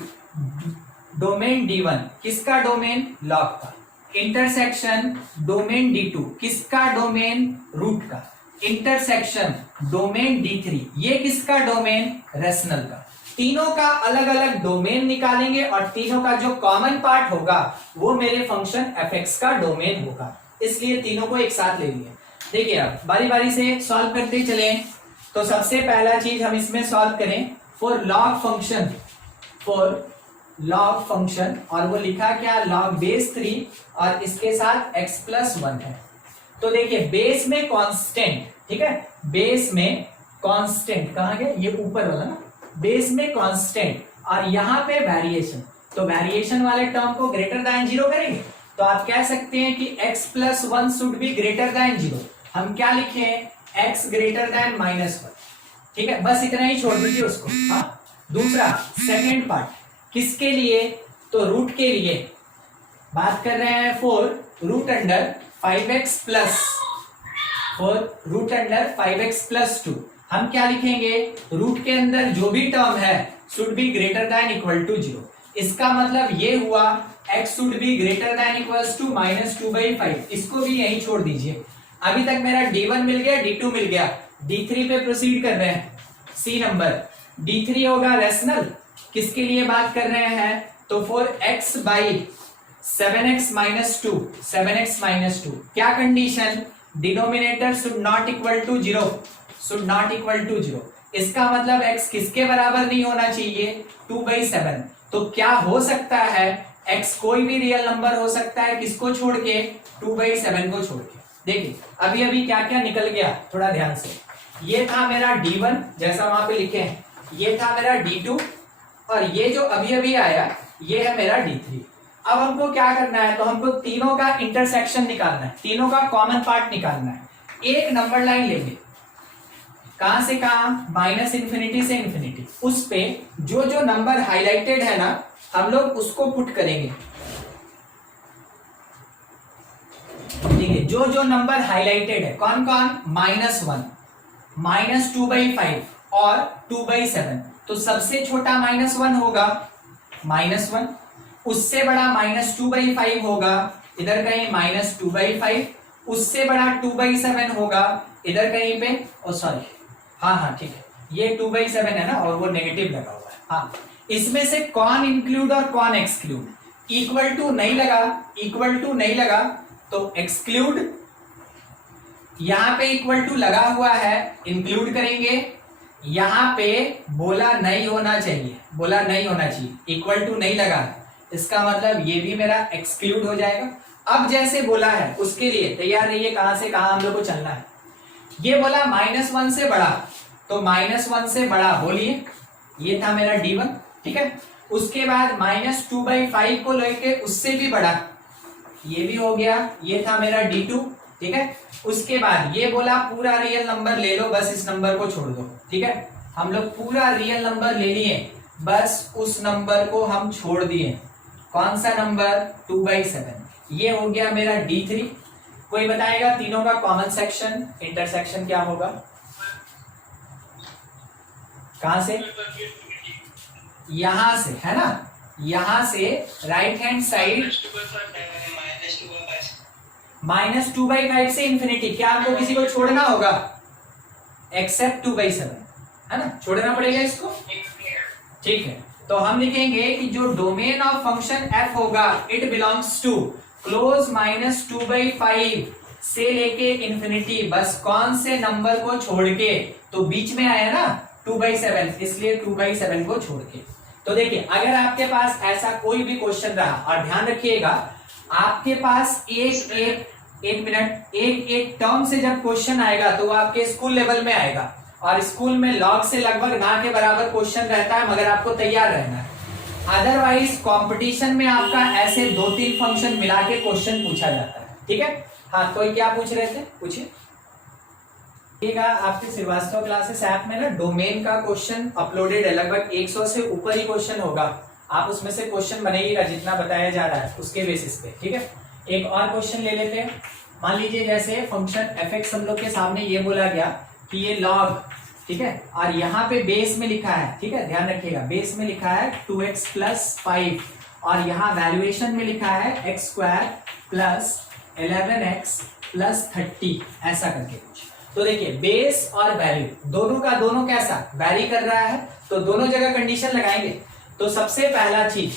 domain D1, किसका डोमेन, लॉग का, इंटरसेक्शन डोमेन D2, किसका डोमेन, रूट का, इंटरसेक्शन डोमेन D3, ये किसका डोमेन, रेशनल का। तीनों का अलग अलग डोमेन निकालेंगे और तीनों का जो कॉमन पार्ट होगा वो मेरे फंक्शन fx का डोमेन होगा, इसलिए तीनों को एक साथ ले लिए। देखिए अब बारी बारी से सॉल्व करते चले। तो सबसे पहला चीज हम इसमें सॉल्व करें फॉर लॉग फंक्शन, और वो लिखा क्या, लॉग बेस 3 और इसके साथ x प्लस 1 है। तो देखिए बेस में कांस्टेंट, ठीक है, बेस में कांस्टेंट कहां गया, ये ऊपर वाला ना, बेस में कांस्टेंट और यहां पे वेरिएशन, तो वेरिएशन वाले टर्म को ग्रेटर देन 0 करेंगे। तो आप कह सकते हैं कि x plus 1 should be greater than 0। हम क्या लिखे, x ग्रेटर देन -1, ठीक है, बस इतना ही छोड़ दीजिए उसको। हाँ, दूसरा सेकेंड पार्ट किसके लिए, तो रूट के लिए बात कर रहे हैं, for root under 5x plus 2 हम क्या लिखेंगे, रूट के अंदर जो भी टर्म है should be greater than equal to 0। इसका मतलब ये हुआ x should be greater than equals to -2/5, इसको भी यहीं छोड़ दीजिए। अभी तक मेरा D1 मिल गया, D2 मिल गया, D3 पे प्रोसीड कर रहे हैं। सी नंबर D3 होगा रेशनल, किसके लिए बात कर रहे हैं, तो for x by 7x minus 2, क्या condition, denominator should not equal to 0, इसका मतलब x किसके बराबर नहीं होना चाहिए, 2/7। तो क्या हो सकता है, x कोई भी रियल नंबर हो सकता है, किसको छोड़ के, 2/7 को छोड़ के। देखिए अभी अभी क्या क्या निकल गया, थोड़ा ध्यान से, ये था मेरा D1 जैसा वहां पे लिखे हैं, ये था मेरा D2 और ये जो अभी अभी आया ये है मेरा D3। अब हमको क्या करना है, तो हमको तीनों का इंटरसेक्शन निकालना है, तीनों का कॉमन पार्ट निकालना है। एक नंबर लाइन लेंगे, कहां से कहां, -∞ से इन्फिनिटी, उस पे जो जो नंबर हाईलाइटेड है ना हम लोग उसको पुट करेंगे। देखिए जो जो नंबर हाईलाइटेड है कौन कौन, -1, -2/5 और 2/7। तो सबसे छोटा -1 होगा -1, उससे बड़ा -2/5 होगा, इधर कहीं -2/5, उससे बड़ा 2/7 होगा इधर कहीं पे, ओ सॉरी, हाँ ठीक है, ये 2/7 है ना और वो नेगेटिव लगा हुआ है। हाँ, इसमें से कौन इंक्लूड और कौन एक्सक्लूड, इक्वल टू नहीं लगा तो एक्सक्लूड, यहां पे इक्वल टू लगा हुआ है इंक्लूड करेंगे, यहां पे बोला नहीं होना चाहिए, इक्वल टू नहीं लगा, इसका मतलब ये भी मेरा एक्सक्लूड हो जाएगा। अब जैसे बोला है उसके लिए तैयार रहिए, कहां से कहां हम लोग को चलना है। ये बोला -1 से बड़ा, तो -1 से बड़ा बोलिए, ये था मेरा D1, ठीक है। उसके बाद -2/5 को लेके उससे भी बड़ा, ये भी हो गया, ये था मेरा D2, ठीक है। उसके बाद ये बोला पूरा रियल नंबर ले लो, बस इस नंबर को छोड़ दो, ठीक है। हम लोग पूरा रियल नंबर ले लिए, बस उस नंबर को हम छोड़ दिए, कौन सा नंबर 2/7, ये हो गया मेरा D3। कोई बताएगा तीनों का कॉमन सेक्शन इंटरसेक्शन क्या होगा? कहां से? यहां से, है ना, यहां से राइट हैंड साइड -2/5 से इंफिनिटी। क्या आपको किसी को छोड़ना होगा? एक्सेप्ट 2/7, है ना, छोड़ना पड़ेगा इसको। ठीक है, तो हम लिखेंगे कि जो डोमेन ऑफ फंक्शन f होगा इट बिलोंग्स टू क्लोज -2/5 से लेके इंफिनिटी, बस कौन से नंबर को छोड़ के? तो बीच में आया ना 2/7, इसलिए 2/7 को छोड़ के। तो देखिए, अगर आपके पास ऐसा कोई भी क्वेश्चन रहा, और ध्यान रखिएगा आपके पास एक टर्म से जब क्वेश्चन आएगा तो वो आपके स्कूल लेवल में आएगा, और स्कूल में लॉग से लगभग ना के बराबर क्वेश्चन रहता है, मगर आपको तैयार रहना है। अदरवाइज कंपटीशन में आपका ऐसे 2-3 फंक्शन मिला के क्वेश्चन पूछा जाता है। ठीक है, हाँ, कोई क्या पूछ रहे थे, पूछिए। आपके श्रीवास्तव क्लासेस ऐप में ना डोमेन का क्वेश्चन अपलोडेड है, लगभग 100 से ऊपर ही क्वेश्चन होगा। आप उसमें से क्वेश्चन बनाइएगा जितना बताया जा रहा है उसके बेसिस पे। ठीक है, एक और क्वेश्चन ले लेते हैं। मान लीजिए जैसे फंक्शन f(x) हम लोग के सामने ये बोला गया कि ये लॉग, ठीक है, और यहाँ पे बेस में लिखा है, ठीक है, ध्यान रखिएगा, बेस में लिखा है 2x + 5, और यहाँ वैल्यूएशन में लिखा है x² + 11x + 30, ऐसा करके कुछ। तो देखिए, बेस और वैल्यू दोनों का दोनों कैसा वैरी कर रहा है, तो दोनों जगह कंडीशन लगाएंगे। तो सबसे पहला चीज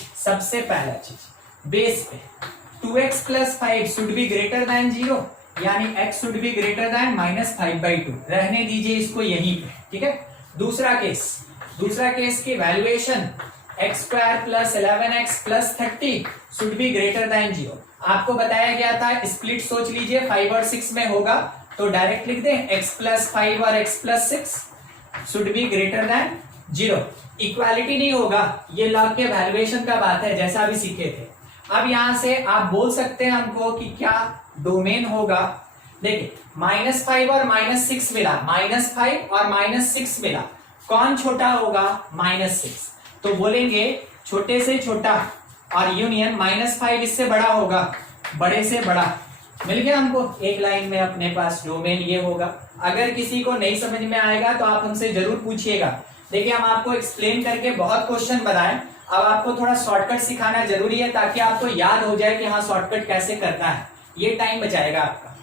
बेस पे 2x + 5 should be greater than 0, यानी x should be greater then -5/2। रहने दीजिए इसको यहीं पे। ठीक है, दूसरा केस की valuation x² + 11x + 30 should be greater than 0। आपको बताया गया था स्प्लिट सोच लीजिए 5 और 6 में होगा, तो डायरेक्ट लिख दें x + 5 और x + 6 should be greater than 0। Equality नहीं होगा, ये लॉग के वैल्यूएशन का बात है, जैसा अभी सीखे थे। अब यहां से आप बोल सकते हैं हमको कि क्या डोमेन होगा। देखिए, -5 और -6 मिला, -5 और -6 मिला, कौन छोटा होगा? -6। तो बोलेंगे छोटे से छोटा, और यूनियन -5 इससे बड़ा होगा, बड़े से बड़ा। मिल गया हमको एक लाइन में अपने पास डोमेन ये होगा। अगर किसी को नहीं समझ में आएगा तो आप हमसे जरूर पूछिएगा। देखिए, हम आपको एक्सप्लेन करके बहुत क्वेश्चन बनाए, अब आपको थोड़ा शॉर्टकट सिखाना जरूरी है ताकि आपको याद हो जाए कि हाँ शॉर्टकट कैसे करना है, ये टाइम बचाएगा आपका।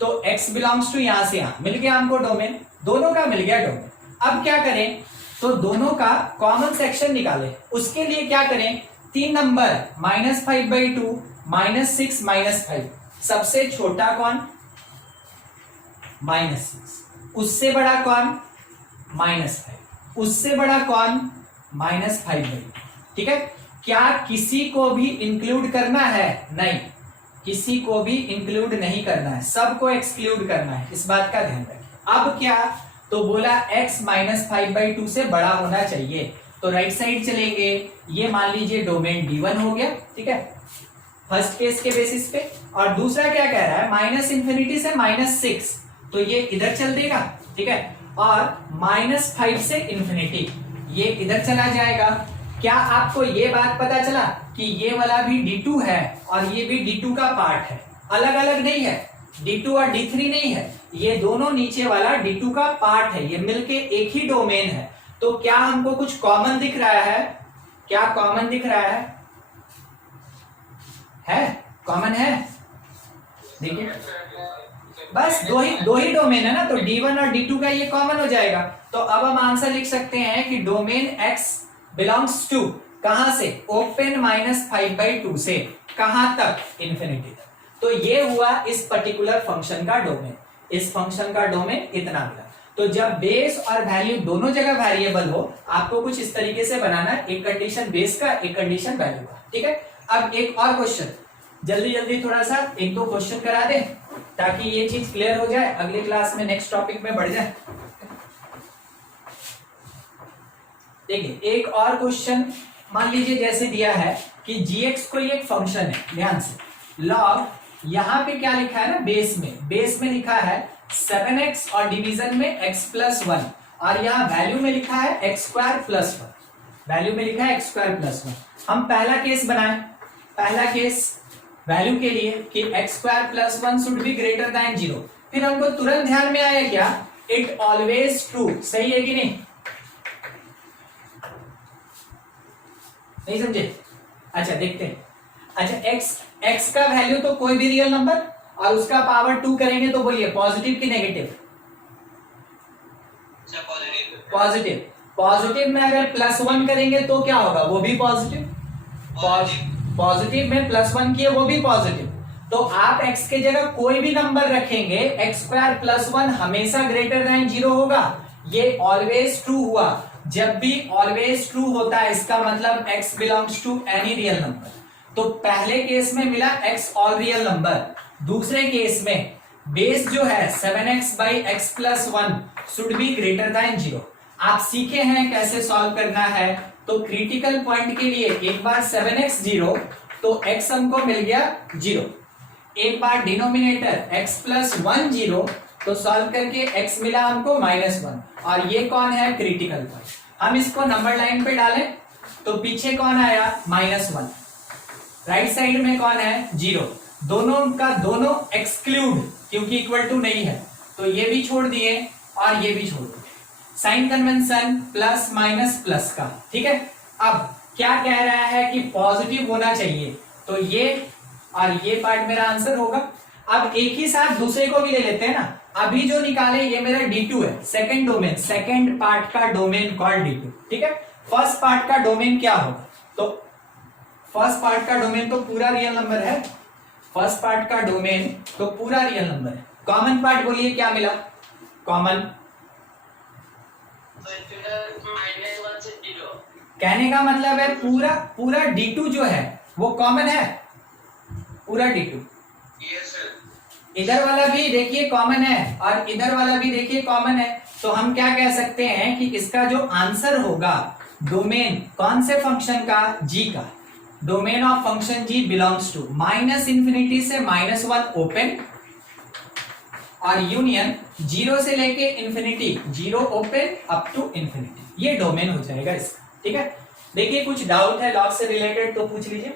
तो x बिलोंग्स टू यहां से यहां मिल गया हमको डोमेन, दोनों का मिल गया डोमेन। अब क्या करें? तो दोनों का कॉमन सेक्शन निकालें। उसके लिए क्या करें? 3 नंबर -5/2, -6, -5, सबसे छोटा कौन? -6। उससे बड़ा कौन? -5। उससे बड़ा कौन? -5/2। ठीक है, क्या किसी को भी इंक्लूड करना है? नहीं, किसी को भी इंक्लूड नहीं करना है, सबको एक्सक्लूड करना है, इस बात का ध्यान रखें। अब क्या? तो बोला x -5/2 से बड़ा होना चाहिए, तो राइट साइड चलेंगे। ये मान लीजिए डोमेन D1 हो गया। ठीक है, फर्स्ट केस के बेसिस पे। और दूसरा क्या कह रहा है? -∞ से -6, तो ये इधर चल देगा। ठीक है, और -5 से इंफिनिटी, ये इधर चला जाएगा। क्या आपको ये बात पता चला कि ये वाला भी D2 है और ये भी D2 का पार्ट है, अलग अलग नहीं है, D2 और D3 नहीं है, ये दोनों नीचे वाला D2 का पार्ट है, ये मिलके एक ही डोमेन है। तो क्या हमको कुछ कॉमन दिख रहा है? क्या कॉमन दिख रहा है? कॉमन है? देखिए, बस दो ही डोमेन है ना, तो D1 और D2 का ये कॉमन हो जाएगा। तो अब हम आंसर लिख सकते हैं कि डोमेन x बिलोंग्स टू कहां से? ओपन -5/2 से कहां तक? इंफिनिटी तक। तो ये हुआ इस पर्टिकुलर फंक्शन का डोमेन। इस फंक्शन का डोमेन इतना मिला। तो जब बेस और वैल्यू दोनों जगह वेरिएबल हो, आपको कुछ इस तरीके से बनाना है, एक कंडीशन बेस का, एक कंडीशन वैल्यू का। ठीक है, अब एक और क्वेश्चन, जल्दी जल्दी थोड़ा सा 1-2 क्वेश्चन करा दे ताकि ये चीज क्लियर हो जाए, अगले क्लास में नेक्स्ट टॉपिक में बढ़ जाए। देखिए, एक और क्वेश्चन मान लीजिए जैसे दिया है कि gx कोई एक फंक्शन है, ध्यान से, लॉग यहां पे क्या लिखा है ना, बेस में लिखा है 7x और डिवीजन में x + 1, और यहाँ वैल्यू में लिखा है x² + 1, वैल्यू में लिखा है x² + 1। हम पहला केस बनाए, पहला केस वैल्यू के लिए कि x square plus 1 should be greater than 0, फिर हमको तुरंत ध्यान में आया क्या, इट ऑलवेज ट्रू, सही है कि नहीं समझे? अच्छा देखते हैं। अच्छा x का वैल्यू तो कोई भी रियल नंबर और उसका पावर 2 करेंगे तो बोलिए पॉजिटिव की नेगेटिव? पॉजिटिव। पॉजिटिव में अगर +1 करेंगे तो क्या होगा, वो भी पॉजिटिव। पॉजिटिव में +1 किए वो भी पॉजिटिव। तो आप x के जगह कोई भी नंबर रखेंगे, एक्स स्क्वायर +1 हमेशा ग्रेटर देन 0 होगा। ये ऑलवेज ट्रू हुआ। जब भी ऑलवेज ट्रू होता है इसका मतलब x belongs to any real number. तो पहले केस में मिला x ऑल रियल नंबर, दूसरे केस में बेस जो है 7x/x+1 should be greater than 0। आप सीखे हैं कैसे सॉल्व करना है। तो क्रिटिकल पॉइंट के लिए एक बार 7x 0 तो x हमको मिल गया 0, एक बार डिनोमिनेटर x+1 0 तो सॉल्व करके x मिला हमको -1, और ये कौन है क्रिटिकल पॉइंट। हम इसको नंबर लाइन पे डालें तो पीछे कौन आया -1, राइट साइड में कौन है 0, दोनों का दोनों एक्सक्लूड क्योंकि इक्वल टू नहीं है, तो ये भी छोड़ दिए और ये भी छोड़ दिए। Sign convention plus minus plus का, ठीक है। अब क्या कह रहा है कि पॉजिटिव होना चाहिए, तो ये और ये पार्ट मेरा आंसर होगा। अब एक ही साथ दूसरे को भी ले लेते हैं ना। अभी जो निकाले ये मेरा D2 है, सेकंड डोमेन, सेकंड पार्ट का डोमेन कॉल्ड D2, ठीक है। फर्स्ट पार्ट का डोमेन क्या होगा, तो फर्स्ट पार्ट का डोमेन तो पूरा रियल नंबर है, फर्स्ट पार्ट का डोमेन तो पूरा रियल नंबर है। कॉमन पार्ट बोलिए क्या मिला, कॉमन -1 से 0। कहने का मतलब है पूरा D2 जो है वो कॉमन है, पूरा D2। Yes sir. इधर वाला भी देखिए कॉमन है और इधर वाला भी देखिए कॉमन है, तो हम क्या कह सकते हैं कि इसका जो आंसर होगा डोमेन कौन से फंक्शन का, G का, domain of function G belongs to -∞ से -1 ओपन और यूनियन 0 से लेके infinity, 0 open up to infinity, ये डोमेन हो जाएगा इसका, ठीक है। देखिए कुछ डाउट है लॉग से रिलेटेड तो पूछ लीजिए।